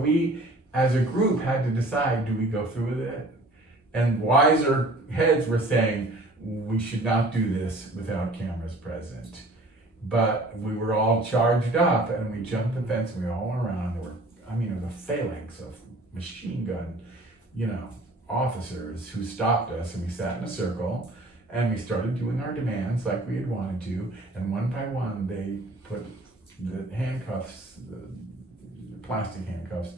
as a group, had to decide, do we go through with it? And wiser heads were saying, we should not do this without cameras present. But we were all charged up, and we jumped the fence, and we all went around. There was a phalanx of machine gun, officers who stopped us, and we sat in a circle, and we started doing our demands like we had wanted to, and one by one, they put the handcuffs, the plastic handcuffs,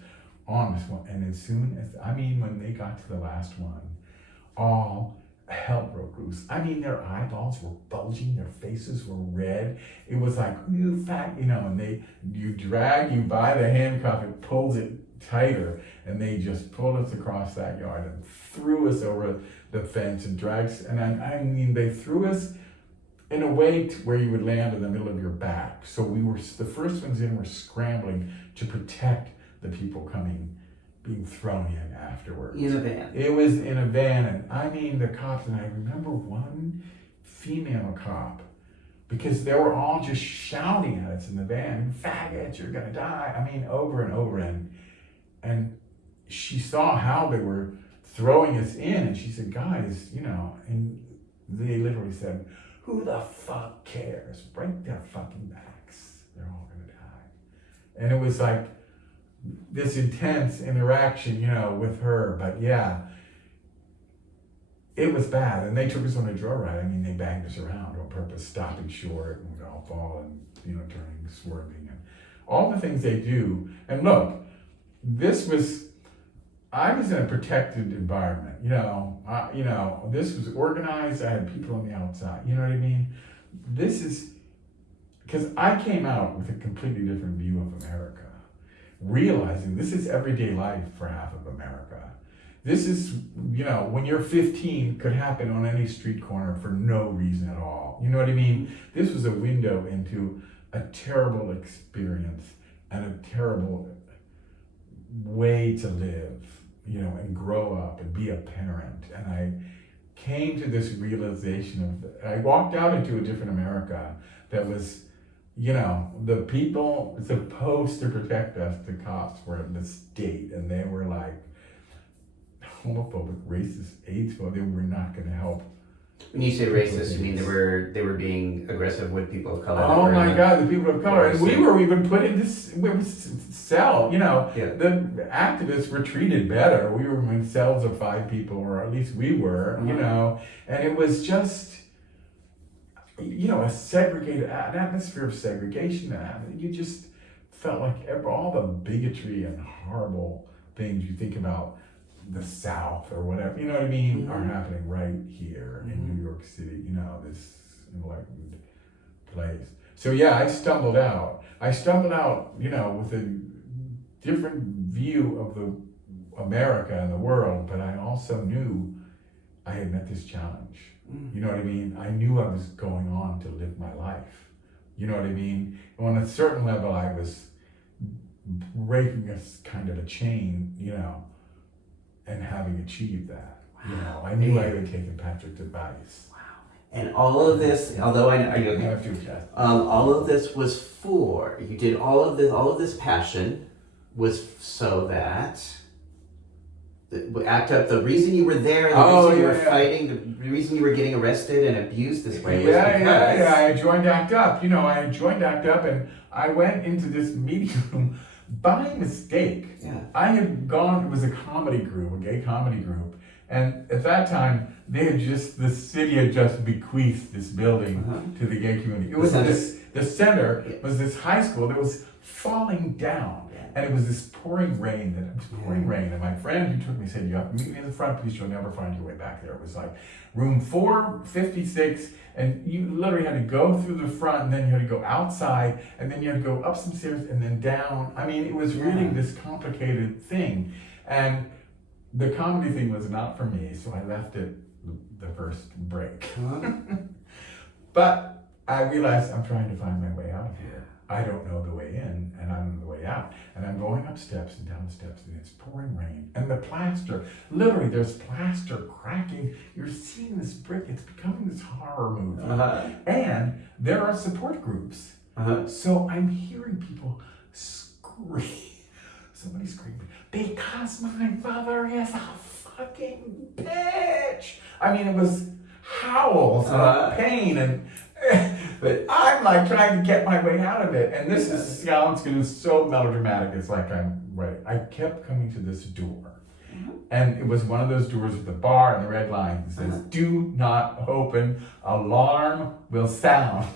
on this one. And as soon as, when they got to the last one, all hell broke loose. Their eyeballs were bulging, their faces were red. It was like, you fat, and you drag you by the handcuff, it pulls it tighter, and they just pulled us across that yard and threw us over the fence and dragged, and they threw us in a way where you would land in the middle of your back. So we were, the first ones in were scrambling to protect the people being thrown in afterwards. In a van. It was in a van, and the cops, and I remember one female cop, because they were all just shouting at us in the van, faggots, you're gonna die, over and over, and she saw how they were throwing us in, and she said, guys, and they literally said, who the fuck cares? Break their fucking backs. They're all gonna die. And it was like this intense interaction, with her. But yeah, it was bad. And they took us on a joyride. They banged us around on purpose, stopping short, and we'd all fall and, turning, swerving, and all the things they do. And look, I was in a protected environment, this was organized, I had people on the outside, you know what I mean? This is, because I came out with a completely different view of America, realizing this is everyday life for half of America. This is, when you're 15, could happen on any street corner for no reason at all, you know what I mean? This was a window into a terrible experience and a terrible way to live, and grow up and be a parent. And I came to this realization I walked out into a different America that was, the people supposed to protect us, the cops, were the state, and they were like homophobic, racist, AIDS, they were not going to help. When you say racist, you mean they were being aggressive with people of color? Oh my God, the people of color. And we were even put in this cell, Yeah. The activists were treated better. We were in cells of 5 people, or at least we were, and it was just, a segregated, an atmosphere of segregation. You just felt like all the bigotry and horrible things you think about the South or whatever, you know what I mean, are happening right here in New York City, this enlightened place. So yeah, I stumbled out, with a different view of the America and the world, but I also knew I had met this challenge. You know what I mean? I knew I was going on to live my life. You know what I mean? On a certain level, I was breaking a kind of a chain, and having achieved that. I knew I had taken Patrick's advice. Wow. And all of this, although I have to attest. all of this was you did all of this passion was so that the reason you were there, the reason you were fighting, the reason you were getting arrested and abused this way was because... I joined ACT UP. I joined ACT UP, and I went into this meeting room by mistake. Yeah. I had gone, it was a comedy group, a gay comedy group, and at that time, the city had just bequeathed this building to the gay community. It was the center was this high school that was falling down. And it was this pouring rain, and my friend who took me said, you have to meet me in the front, please, you'll never find your way back there. It was like room 456, and you literally had to go through the front, and then you had to go outside, and then you had to go up some stairs, and then down. It was really this complicated thing. And the comedy thing was not for me, so I left it the first break. But I realized I'm trying to find my way out of here. I don't know the way in, and I'm on the way out. And I'm going up steps and down steps, and it's pouring rain. And the plaster, literally, there's plaster cracking. You're seeing this brick. It's becoming this horror movie. And there are support groups. So I'm hearing people somebody screamed, because my mother is a fucking bitch. I mean, it was howls of pain, and but I'm like trying to get my way out of it. And this sounds so melodramatic. It's like I kept coming to this door. And it was one of those doors with the bar and the red line that says, do not open, alarm will sound.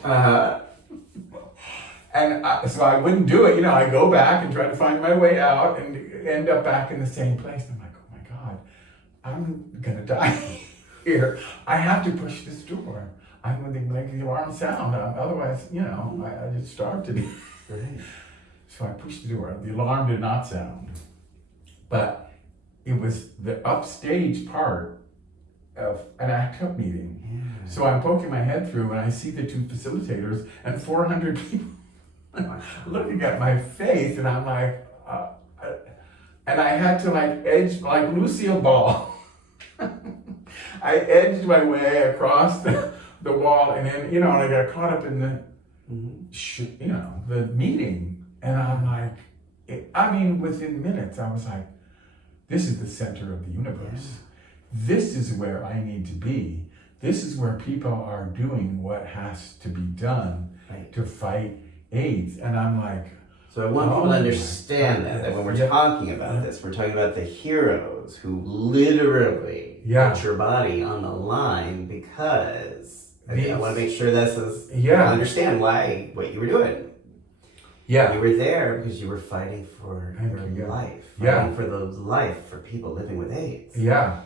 And so I wouldn't do it. I go back and try to find my way out and end up back in the same place. I'm like, oh my God, I'm going to die here. I have to push this door. I'm going to make the alarm sound. Otherwise, I just starve to death. Right. So I pushed the door. The alarm did not sound. But it was the upstage part of an ACT UP meeting. Yeah. So I'm poking my head through and I see the two facilitators and 400 people looking at my face, and I'm like, and I had to edge like Lucille Ball. I edged my way across the wall, and then and I got caught up in the the meeting, and I'm like, within minutes I was like, this is the center of the universe. Yeah. This is where I need to be. This is where people are doing what has to be done to fight AIDS. And I'm like, so I want people to understand that when we're talking about this, we're talking about the heroes who literally put your body on the line because I want to make sure this is, understand what you were doing. Yeah. You were there because you were fighting for your life. Fighting for the life for people living with AIDS. Yeah.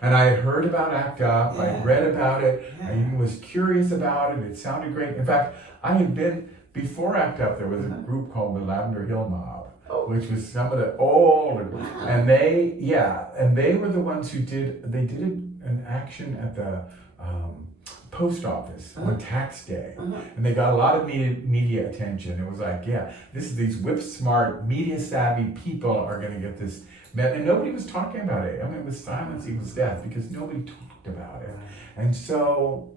And I had heard about ACT UP. I read about it. I even was curious about it. It sounded great. In fact, I had been, before ACT UP, there was a group called the Lavender Hill Mob, which was some of the old, and they were the ones who did an action at the post office on tax day, and they got a lot of media attention. It was like, these whip smart, media savvy people are going to get this, and nobody was talking about it. It was silence equals death because nobody talked about it. And so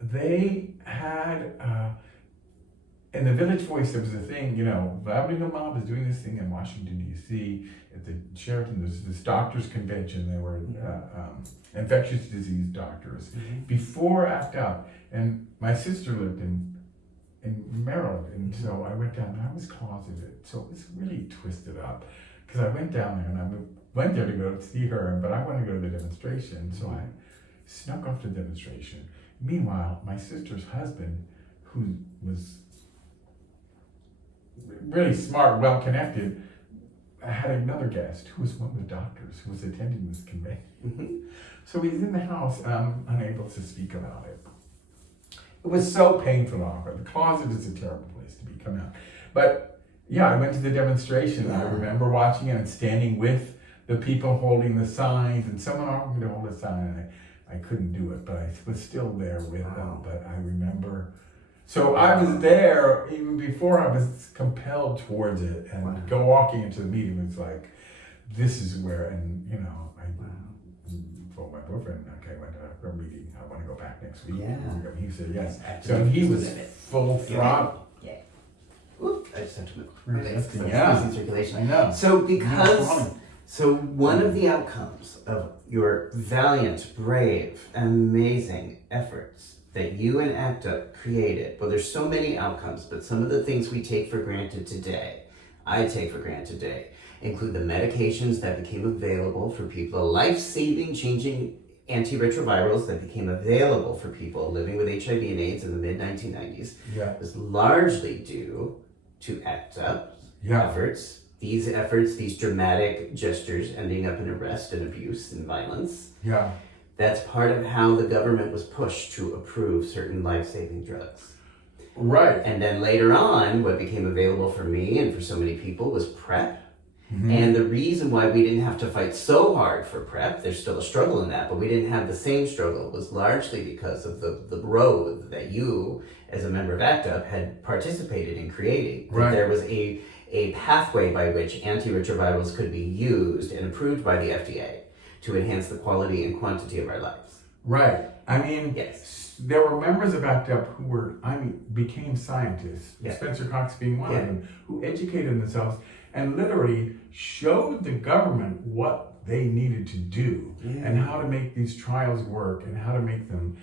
they had, in the Village Voice, there was a thing, Lavender Hill Mob is doing this thing in Washington, D.C. At the Sheraton. There's this doctors' convention. There were infectious disease doctors before ACT UP. And my sister lived in Maryland. And so I went down, and I was closeted. So it was really twisted up. Because I went down there, and I went there to go see her, but I wanted to go to the demonstration. So I snuck off to the demonstration. Meanwhile, my sister's husband, who was really smart, well-connected, I had another guest who was one of the doctors who was attending this convention. So he's in the house, and I'm unable to speak about it. It was so painful and awkward. The closet is a terrible place to be, come out. But I went to the demonstration. I remember watching it and standing with the people holding the signs, and someone offered me to hold a sign, and I couldn't do it, but I was still there with them. But I remember. So I was there even before I was compelled towards it, and go walking into the meeting was like, this is where, and I told my boyfriend, okay, I went to a meeting, I want to go back next week. And he said yes. So he was full throttle. I just have to move. Circulation. I know. So one of the outcomes of your valiant, brave, amazing efforts that you and ACT UP created, well, there's so many outcomes, but some of the things we take for granted today, I take for granted today, include the medications that became available for people, life-saving, changing antiretrovirals that became available for people living with HIV and AIDS in the mid-1990s. It was largely due to ACT UP's efforts. These efforts, these dramatic gestures ending up in arrest and abuse and violence. That's part of how the government was pushed to approve certain life-saving drugs. Right. And then later on, what became available for me and for so many people was PrEP. And the reason why we didn't have to fight so hard for PrEP, there's still a struggle in that, but we didn't have the same struggle, was largely because of the road that you, as a member of ACT UP, had participated in creating. That there was a pathway by which antiretrovirals could be used and approved by the FDA to enhance the quality and quantity of our lives. Right. There were members of ACT UP who became scientists, Spencer Cox being one of them, who educated themselves. and literally showed the government what they needed to do and how to make these trials work and how to make them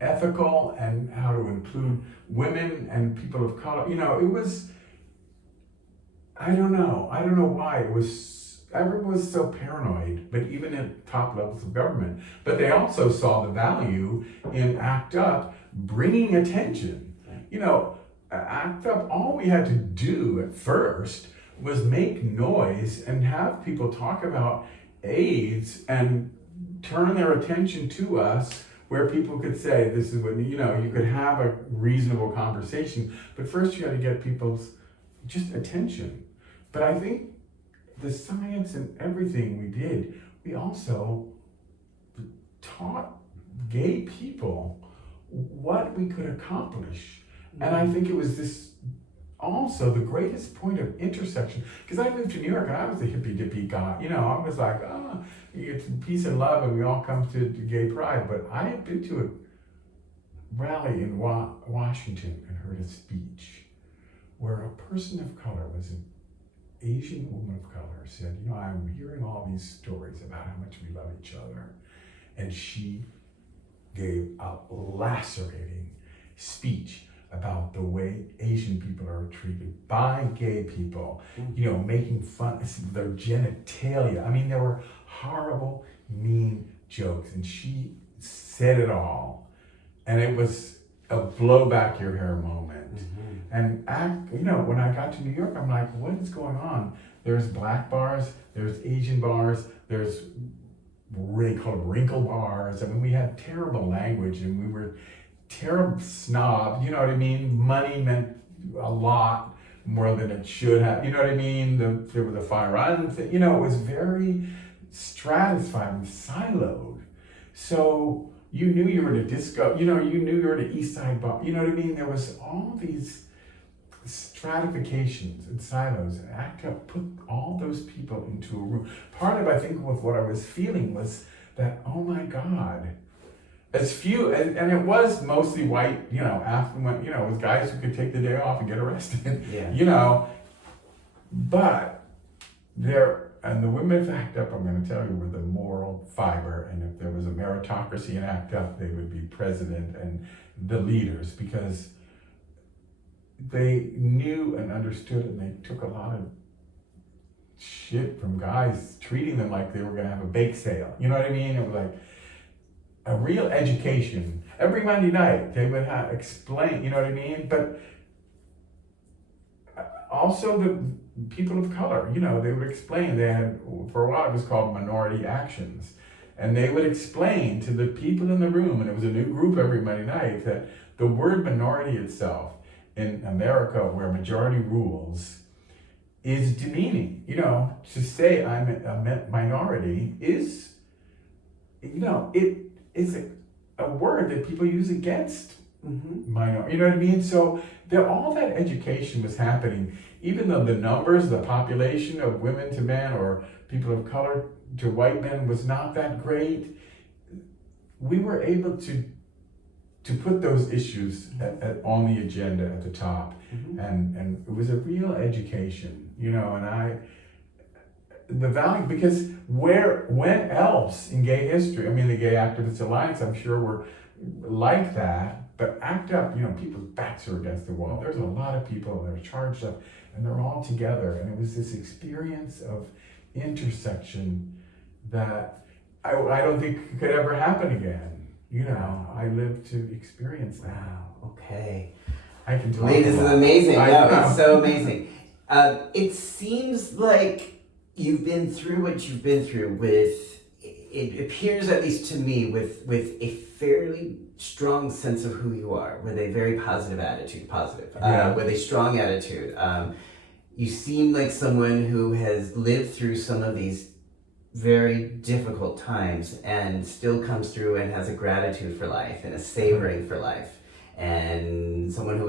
ethical and how to include women and people of color. It was, I don't know why everyone was so paranoid, but even at top levels of government. But they also saw the value in ACT UP bringing attention. ACT UP, all we had to do at first was make noise and have people talk about AIDS and turn their attention to us, where people could say, this is what, you could have a reasonable conversation. But first you got to get people's just attention. But I think the science and everything we did, we also taught gay people what we could accomplish. And I think it was this also the greatest point of intersection, because I moved to New York and I was a hippy dippy guy. I was like, it's peace and love and we all come to gay pride. But I had been to a rally in Washington and heard a speech where a person of color, was an Asian woman of color, said, I'm hearing all these stories about how much we love each other. And she gave a lacerating speech about the way Asian people are treated by gay people, making fun of their genitalia. I mean, there were horrible, mean jokes, and she said it all. And it was a blow back your hair moment. And when I got to New York, I'm like, what is going on? There's black bars, there's Asian bars, there's they call them wrinkle bars. I mean, we had terrible language and we were terrible snob, you know what I mean? Money meant a lot more than it should have, you know what I mean? There was the fire island thing, it was very stratified and siloed. So you knew you were at a disco, you knew you were at an East Side bar, you know what I mean? There was all these stratifications and silos, and ACT UP put all those people into a room. Part of, I think, with what I was feeling was that, oh my God, as few, and it was mostly white, affluent, it was guys who could take the day off and get arrested, but and the women of ACT UP, I'm going to tell you, were the moral fiber, and if there was a meritocracy in ACT UP, they would be president and the leaders, because they knew and understood, and they took a lot of shit from guys treating them like they were going to have a bake sale. You know what I mean? It was like a real education. Every Monday night they would explain, you know what I mean? But also the people of color, they would explain. They had, for a while it was called Minority Actions. And they would explain to the people in the room, and it was a new group every Monday night, that the word minority itself in America, where majority rules, is demeaning. To say I'm a minority is, it is a word that people use against minority. You know what I mean? So all that education was happening, even though the numbers, the population of women to men or people of color to white men was not that great. We were able to put those issues on the agenda at the top, and it was a real education, and the value, because when else in gay history, I mean, the Gay Activists Alliance, I'm sure were like that, but ACT UP, people's backs are against the wall. There's a lot of people that are charged up, and they're all together, and it was this experience of intersection that I don't think could ever happen again. I lived to experience that. Wow, okay. I can talk. This is amazing. It's so amazing. It seems like you've been through what you've been through with, it appears, at least to me, with a fairly strong sense of who you are, with a very positive attitude, with a strong attitude. You seem like someone who has lived through some of these very difficult times and still comes through and has a gratitude for life and a savoring for life, and someone who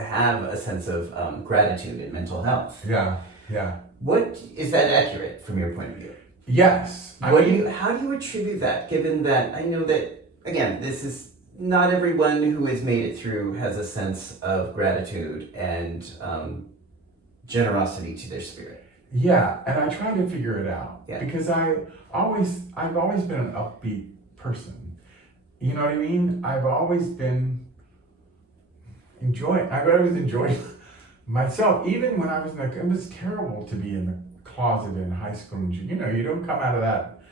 have a sense of gratitude in mental health. Yeah. What is that accurate from your point of view? Yes. How do you attribute that, given that I know that, again, this is not everyone who has made it through has a sense of gratitude and generosity to their spirit. Yeah, and I try to figure it out because I've always been an upbeat person. You know what I mean? I've always been I've always enjoyed myself, even when I was it was terrible to be in the closet in high school and you know, you don't come out of that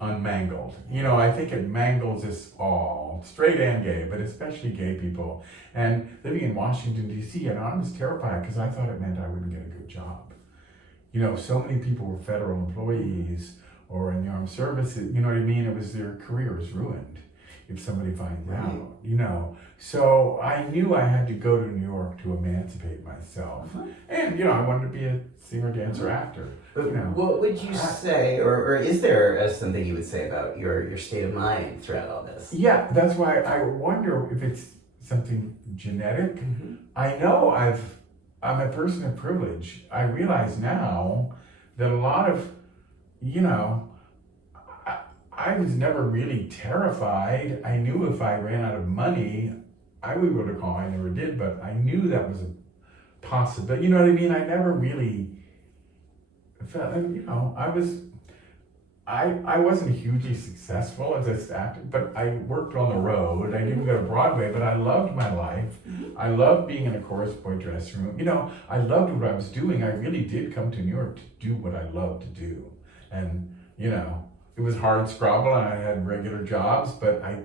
unmangled. You know, I think it mangles us all, straight and gay, but especially gay people. And living in Washington, D.C., and I was terrified because I thought it meant I wouldn't get a good job. You know, so many people were federal employees or in the armed services, you know what I mean? It was their career was ruined if somebody finds out, you know. So I knew I had to go to New York to emancipate myself. And, you know, I wanted to be a singer, dancer, actor. But you know, what would you say, or is there something you would say about your state of mind throughout all this? Yeah, that's why I wonder if it's something genetic. I know I'm a person of privilege. I realize now that a lot of, you know, I was never really terrified. I knew if I ran out of money, I would go to college. I never did, but I knew that was a possibility. You know what I mean? I never really felt, you know, I wasn't hugely successful as an actor, but I worked on the road. I didn't go to Broadway, but I loved my life. I loved being in a chorus boy dressing room. You know, I loved what I was doing. I really did come to New York to do what I loved to do. And, you know, it was hard scrabble and I had regular jobs, but I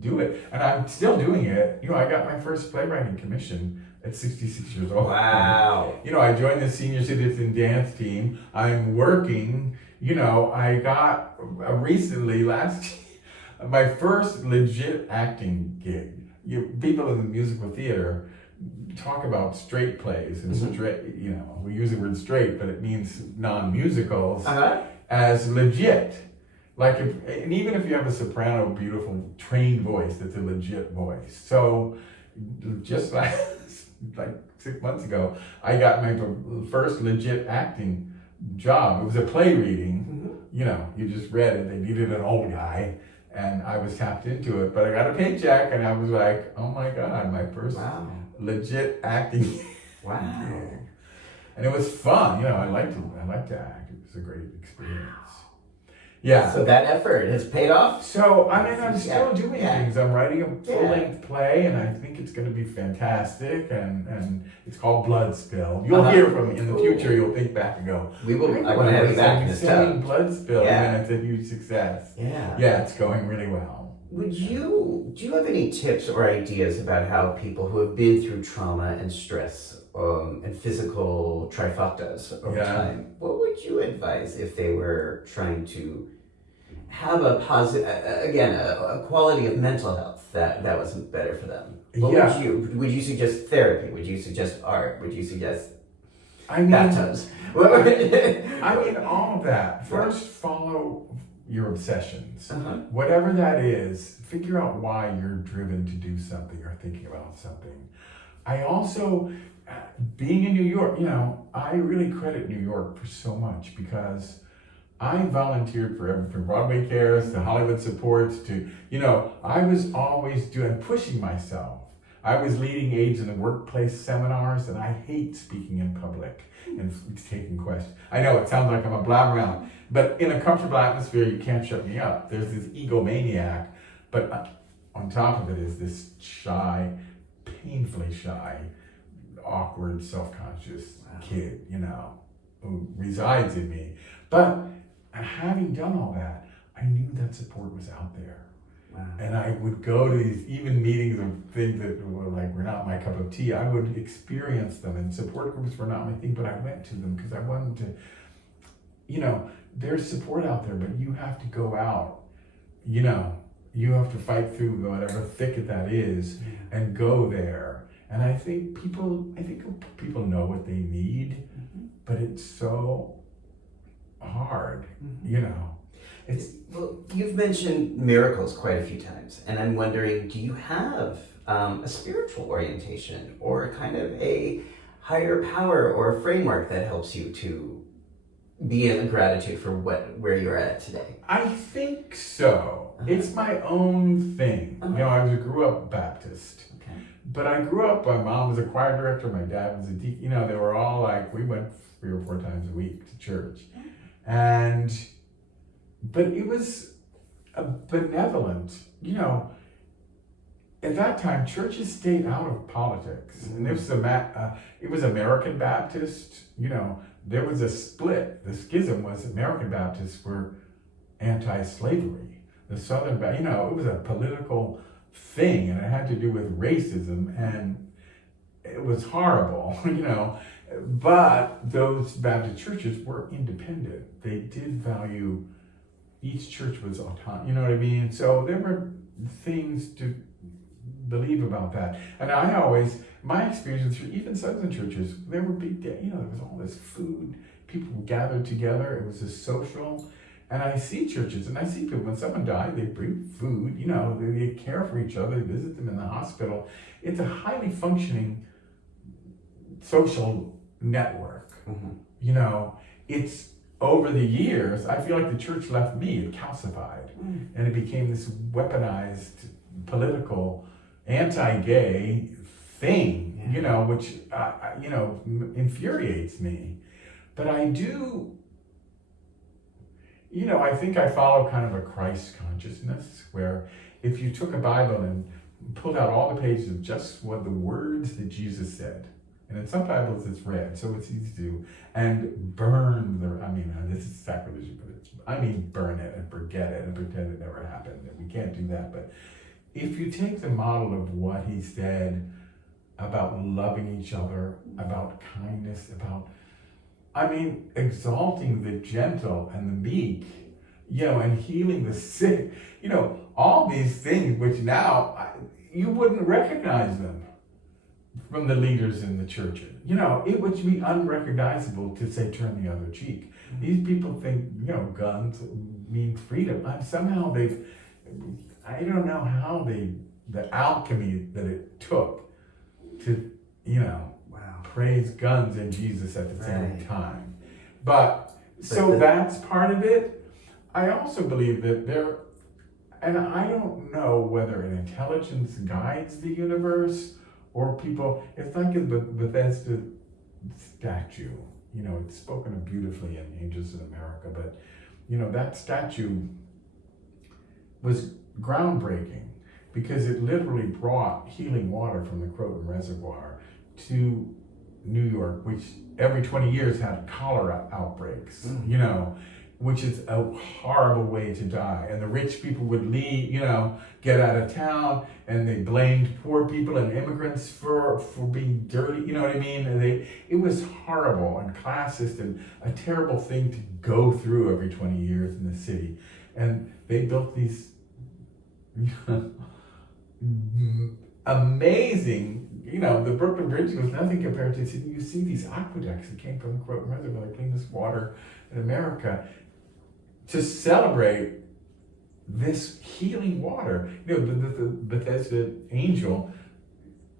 do it. And I'm still doing it. You know, I got my first playwriting commission at 66 years old. Wow. You know, I joined the senior citizen dance team. I'm working. You know, I got recently, my first legit acting gig. People in the musical theater talk about straight plays and straight, you know, we use the word straight, but it means non-musicals as legit. Like and even if you have a soprano, beautiful, trained voice, that's a legit voice. So just like 6 months ago, I got my first legit acting job. It was a play reading. You know, you just read it. They needed an old guy, and I was tapped into it. But I got a paycheck, and I was like, "Oh my God, my first legit acting." Wow. And it was fun. You know, I liked to act. It was a great experience. Yeah. So that effort has paid off? So, I mean, I'm still doing things. I'm writing a full-length play, and I think it's going to be fantastic, and it's called Blood Spill. You'll hear from me in the future. You'll think back and go, I want to have you back in this time. Blood Spill, and it's a huge success. Yeah, it's going really well. Do you have any tips or ideas about how people who have been through trauma and stress and physical trifuctas over time, what would you advise if they were trying to have a positive, again, a quality of mental health that wasn't better for them? Would you suggest therapy? Would you suggest art? Would you suggest bathtubs? I mean, all of that. First, follow your obsessions. Whatever that is, figure out why you're driven to do something or thinking about something. I also, being in New York, you know, I really credit New York for so much because I volunteered for everything from Broadway Cares to Hollywood Supports to, you know, I was always pushing myself. I was leading aides in the workplace seminars, and I hate speaking in public and taking questions. I know it sounds like I'm a blabbermouth, but in a comfortable atmosphere, you can't shut me up. There's this egomaniac, but on top of it is this shy, painfully shy, awkward, self-conscious kid, you know, who resides in me. But having done all that, I knew that support was out there. And I would go to these even meetings of things that were not my cup of tea. I would experience them, and support groups were not my thing, but I went to them because I wanted to, you know, there's support out there, but you have to go out, you know, you have to fight through whatever thicket that is and go there. And I think people know what they need, but it's so hard, you know. Well, you've mentioned miracles quite a few times, and I'm wondering, do you have a spiritual orientation or kind of a higher power or a framework that helps you to be in gratitude for where you're at today? I think so. It's my own thing. You know, I grew up Baptist. But I grew up, my mom was a choir director, my dad was a deacon, they were all like, we went 3 or 4 times a week to church. But it was a benevolent, at that time, churches stayed out of politics. And it was American Baptist, there was a split. The schism was American Baptists were anti-slavery. The Southern, it was a political thing, and it had to do with racism, and it was horrible, But those Baptist churches were independent. They did value, each church was autonomous, you know what I mean? So there were things to believe about that. And my experience with even Southern churches, there were big, there was all this food, people gathered together, it was a social. And I see churches, and I see people, when someone died, they bring food, they care for each other, they visit them in the hospital. It's a highly functioning social network. It's over the years, I feel like the church left me, it calcified. And it became this weaponized, political, anti-gay thing, which, infuriates me. But I do, I think I follow kind of a Christ consciousness, where if you took a Bible and pulled out all the pages of just what the words that Jesus said, and in some Bibles it's read, so it's easy to do, and burn this is sacrilegious, but burn it and forget it and pretend it never happened. We can't do that. But if you take the model of what he said about loving each other, about kindness, about exalting the gentle and the meek, and healing the sick, all these things which now you wouldn't recognize them from the leaders in the churches. It would be unrecognizable to say turn the other cheek. These people think, guns mean freedom. Somehow I don't know how the alchemy that it took to, praise guns and Jesus at the same time. But that's part of it. I also believe that and I don't know whether an intelligence guides the universe or people, it's like in the Bethesda statue, it's spoken of beautifully in Angels in America, but, that statue was groundbreaking because it literally brought healing water from the Croton Reservoir to New York, which every 20 years had cholera outbreaks, which is a horrible way to die. And the rich people would leave, get out of town, and they blamed poor people and immigrants for being dirty, you know what I mean? And it was horrible and classist and a terrible thing to go through every 20 years in the city. And they built these amazing, the Brooklyn Bridge was nothing compared to, you see these aqueducts that came from the Croton Reservoir, the cleanest water in America, to celebrate this healing water. The Bethesda angel,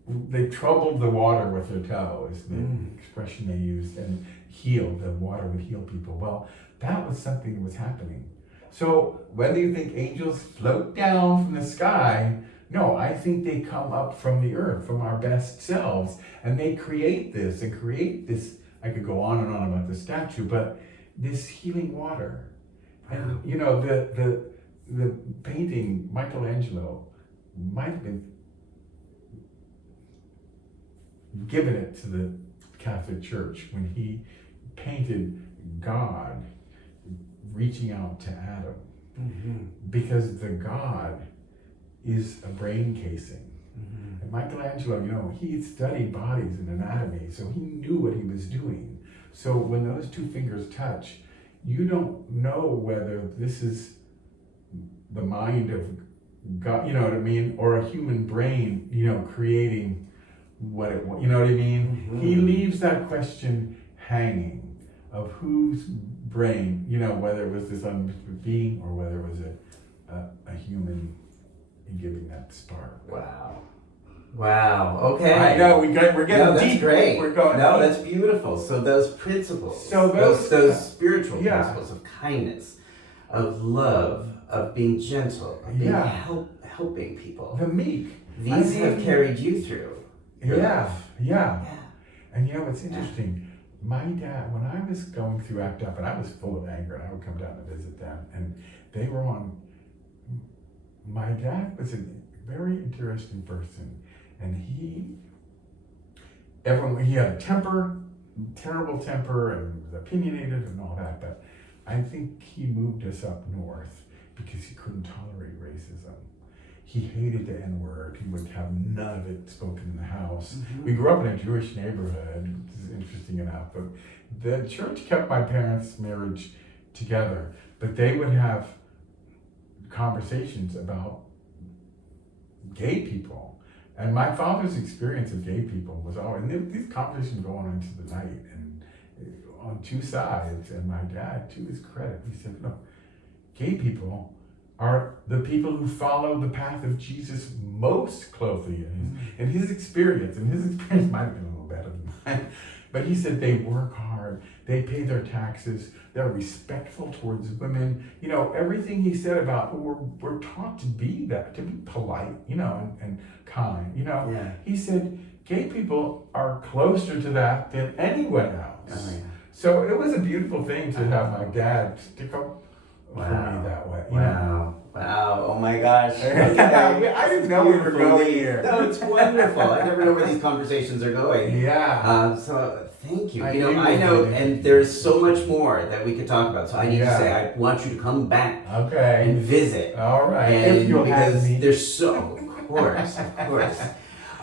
they troubled the water with their toe, is the expression they used, and healed, the water would heal people. Well, that was something that was happening. So whether you think angels float down from the sky, no, I think they come up from the earth, from our best selves, and they create this. I could go on and on about the statue, but this healing water. And the painting, Michelangelo might have been given it to the Catholic Church when he painted God reaching out to Adam, because the God is a brain casing. And Michelangelo, he studied bodies and anatomy, so he knew what he was doing. So when those two fingers touch, you don't know whether this is the mind of God, you know what I mean, or a human brain, creating what it, you know what I mean? He leaves that question hanging of whose brain, whether it was this being or whether it was a human giving that spark. Wow. Okay. I know we're getting that's deep. Great. We're going. That's beautiful. So those principles, those spiritual principles of kindness, of love, of being gentle, of being helping people. The meek. These have carried you through. Yeah. And you know what's interesting? My dad, when I was going through ACT UP, and I was full of anger, and I would come down to visit them, and they were on. My dad was a very interesting person, and he had a temper, terrible temper, and was opinionated and all that. But I think he moved us up north because he couldn't tolerate racism. He hated the N-word. He would have none of it spoken in the house. Mm-hmm. We grew up in a Jewish neighborhood, which is interesting enough, but the church kept my parents' marriage together. But they would have conversations about gay people. And my father's experience of gay people was always, and these conversations go on into the night and on two sides. And my dad, to his credit, he said, look, gay people are the people who follow the path of Jesus most closely in his experience. And his experience might have been a little better than mine. But he said they work hard, they pay their taxes, they're respectful towards women. You know, everything he said about we're taught to be that, to be polite, you know, and kind. You know, He said gay people are closer to that than anyone else. Oh, yeah. So it was a beautiful thing to have my dad stick up for me that way. You know? Wow, oh my gosh. Okay. I didn't know we were going here. No, it's wonderful. I never know where these conversations are going. Yeah. So thank you. I know, and there's so much more that we could talk about. So I need to say, I want you to come back and visit. All right. And if you'll because have me. There's so, of course.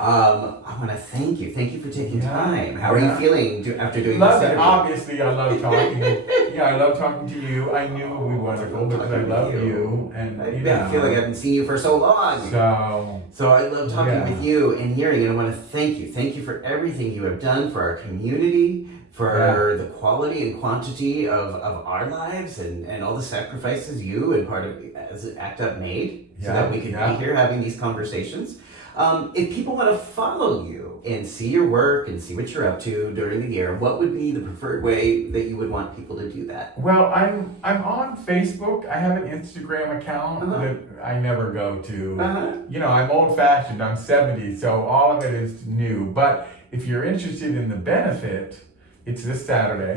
I want to thank you. Thank you for taking time. How are you feeling after doing this interview? Obviously, I love talking. I love talking to you. I knew it would be wonderful because I love you. And I feel like I haven't seen you for so long. So I love talking with you and hearing it. I want to thank you. Thank you for everything you have done for our community, for the quality and quantity of our lives and all the sacrifices you and part of as ACT UP made so that we could be here having these conversations. If people want to follow you and see your work and see what you're up to during the year, what would be the preferred way that you would want people to do that? Well, I'm on Facebook. I have an Instagram account that I never go to. You know, I'm old-fashioned. I'm 70, so all of it is new. But if you're interested in the benefit, it's this Saturday.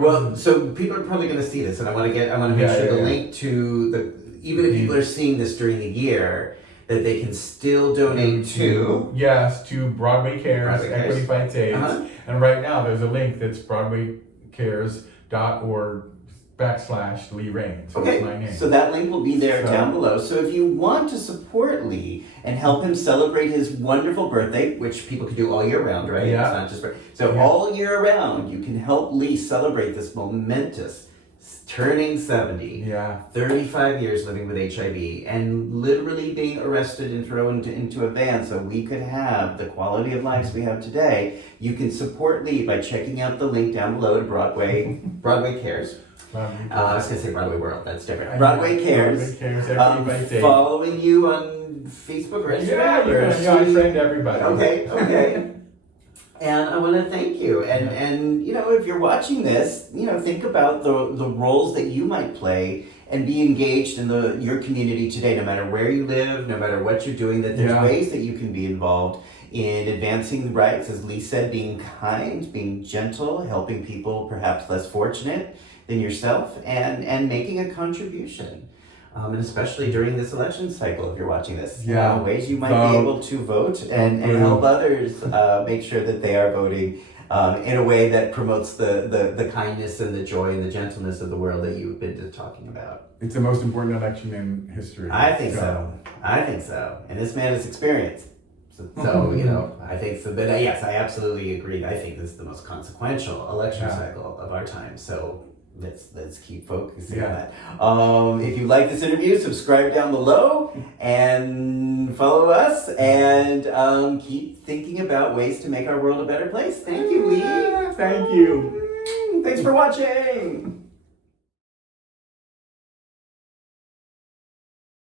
Well, so people are probably going to see this, and I want to make sure the link to even if people are seeing this during the year, that they can still donate to Broadway Cares, Equity Fights AIDS. And right now there's a link that's broadwaycares.org/Lee Rain. So that's my name. So that link will be there down below. So if you want to support Lee and help him celebrate his wonderful birthday, which people can do all year round, right? Yeah. It's not just all year round, you can help Lee celebrate this momentous turning 70, 35 years living with HIV, and literally being arrested and thrown into a van so we could have the quality of lives we have today. You can support Lee by checking out the link down below to Broadway Cares. I was going to say Broadway World, that's different. Broadway Cares. Following you on Facebook or Instagram? I friend everybody. Okay. And I want to thank you. And you know, if you're watching this, you know, think about the roles that you might play and be engaged in your community today, no matter where you live, no matter what you're doing, that there's ways that you can be involved in advancing the rights, as Lee said, being kind, being gentle, helping people perhaps less fortunate than yourself, and making a contribution. And especially during this election cycle, if you're watching this, ways you might be able to vote and help others make sure that they are voting in a way that promotes the kindness and the joy and the gentleness of the world that you've been talking about. It's the most important election in history. I think so. And this man is experienced. So you know, I think so. But yes, I absolutely agree. I think this is the most consequential election cycle of our time. So let's keep focusing on that. If you like this interview, subscribe down below and follow us, and keep thinking about ways to make our world a better place. Thank you, Lee. Thank you. Thanks for watching.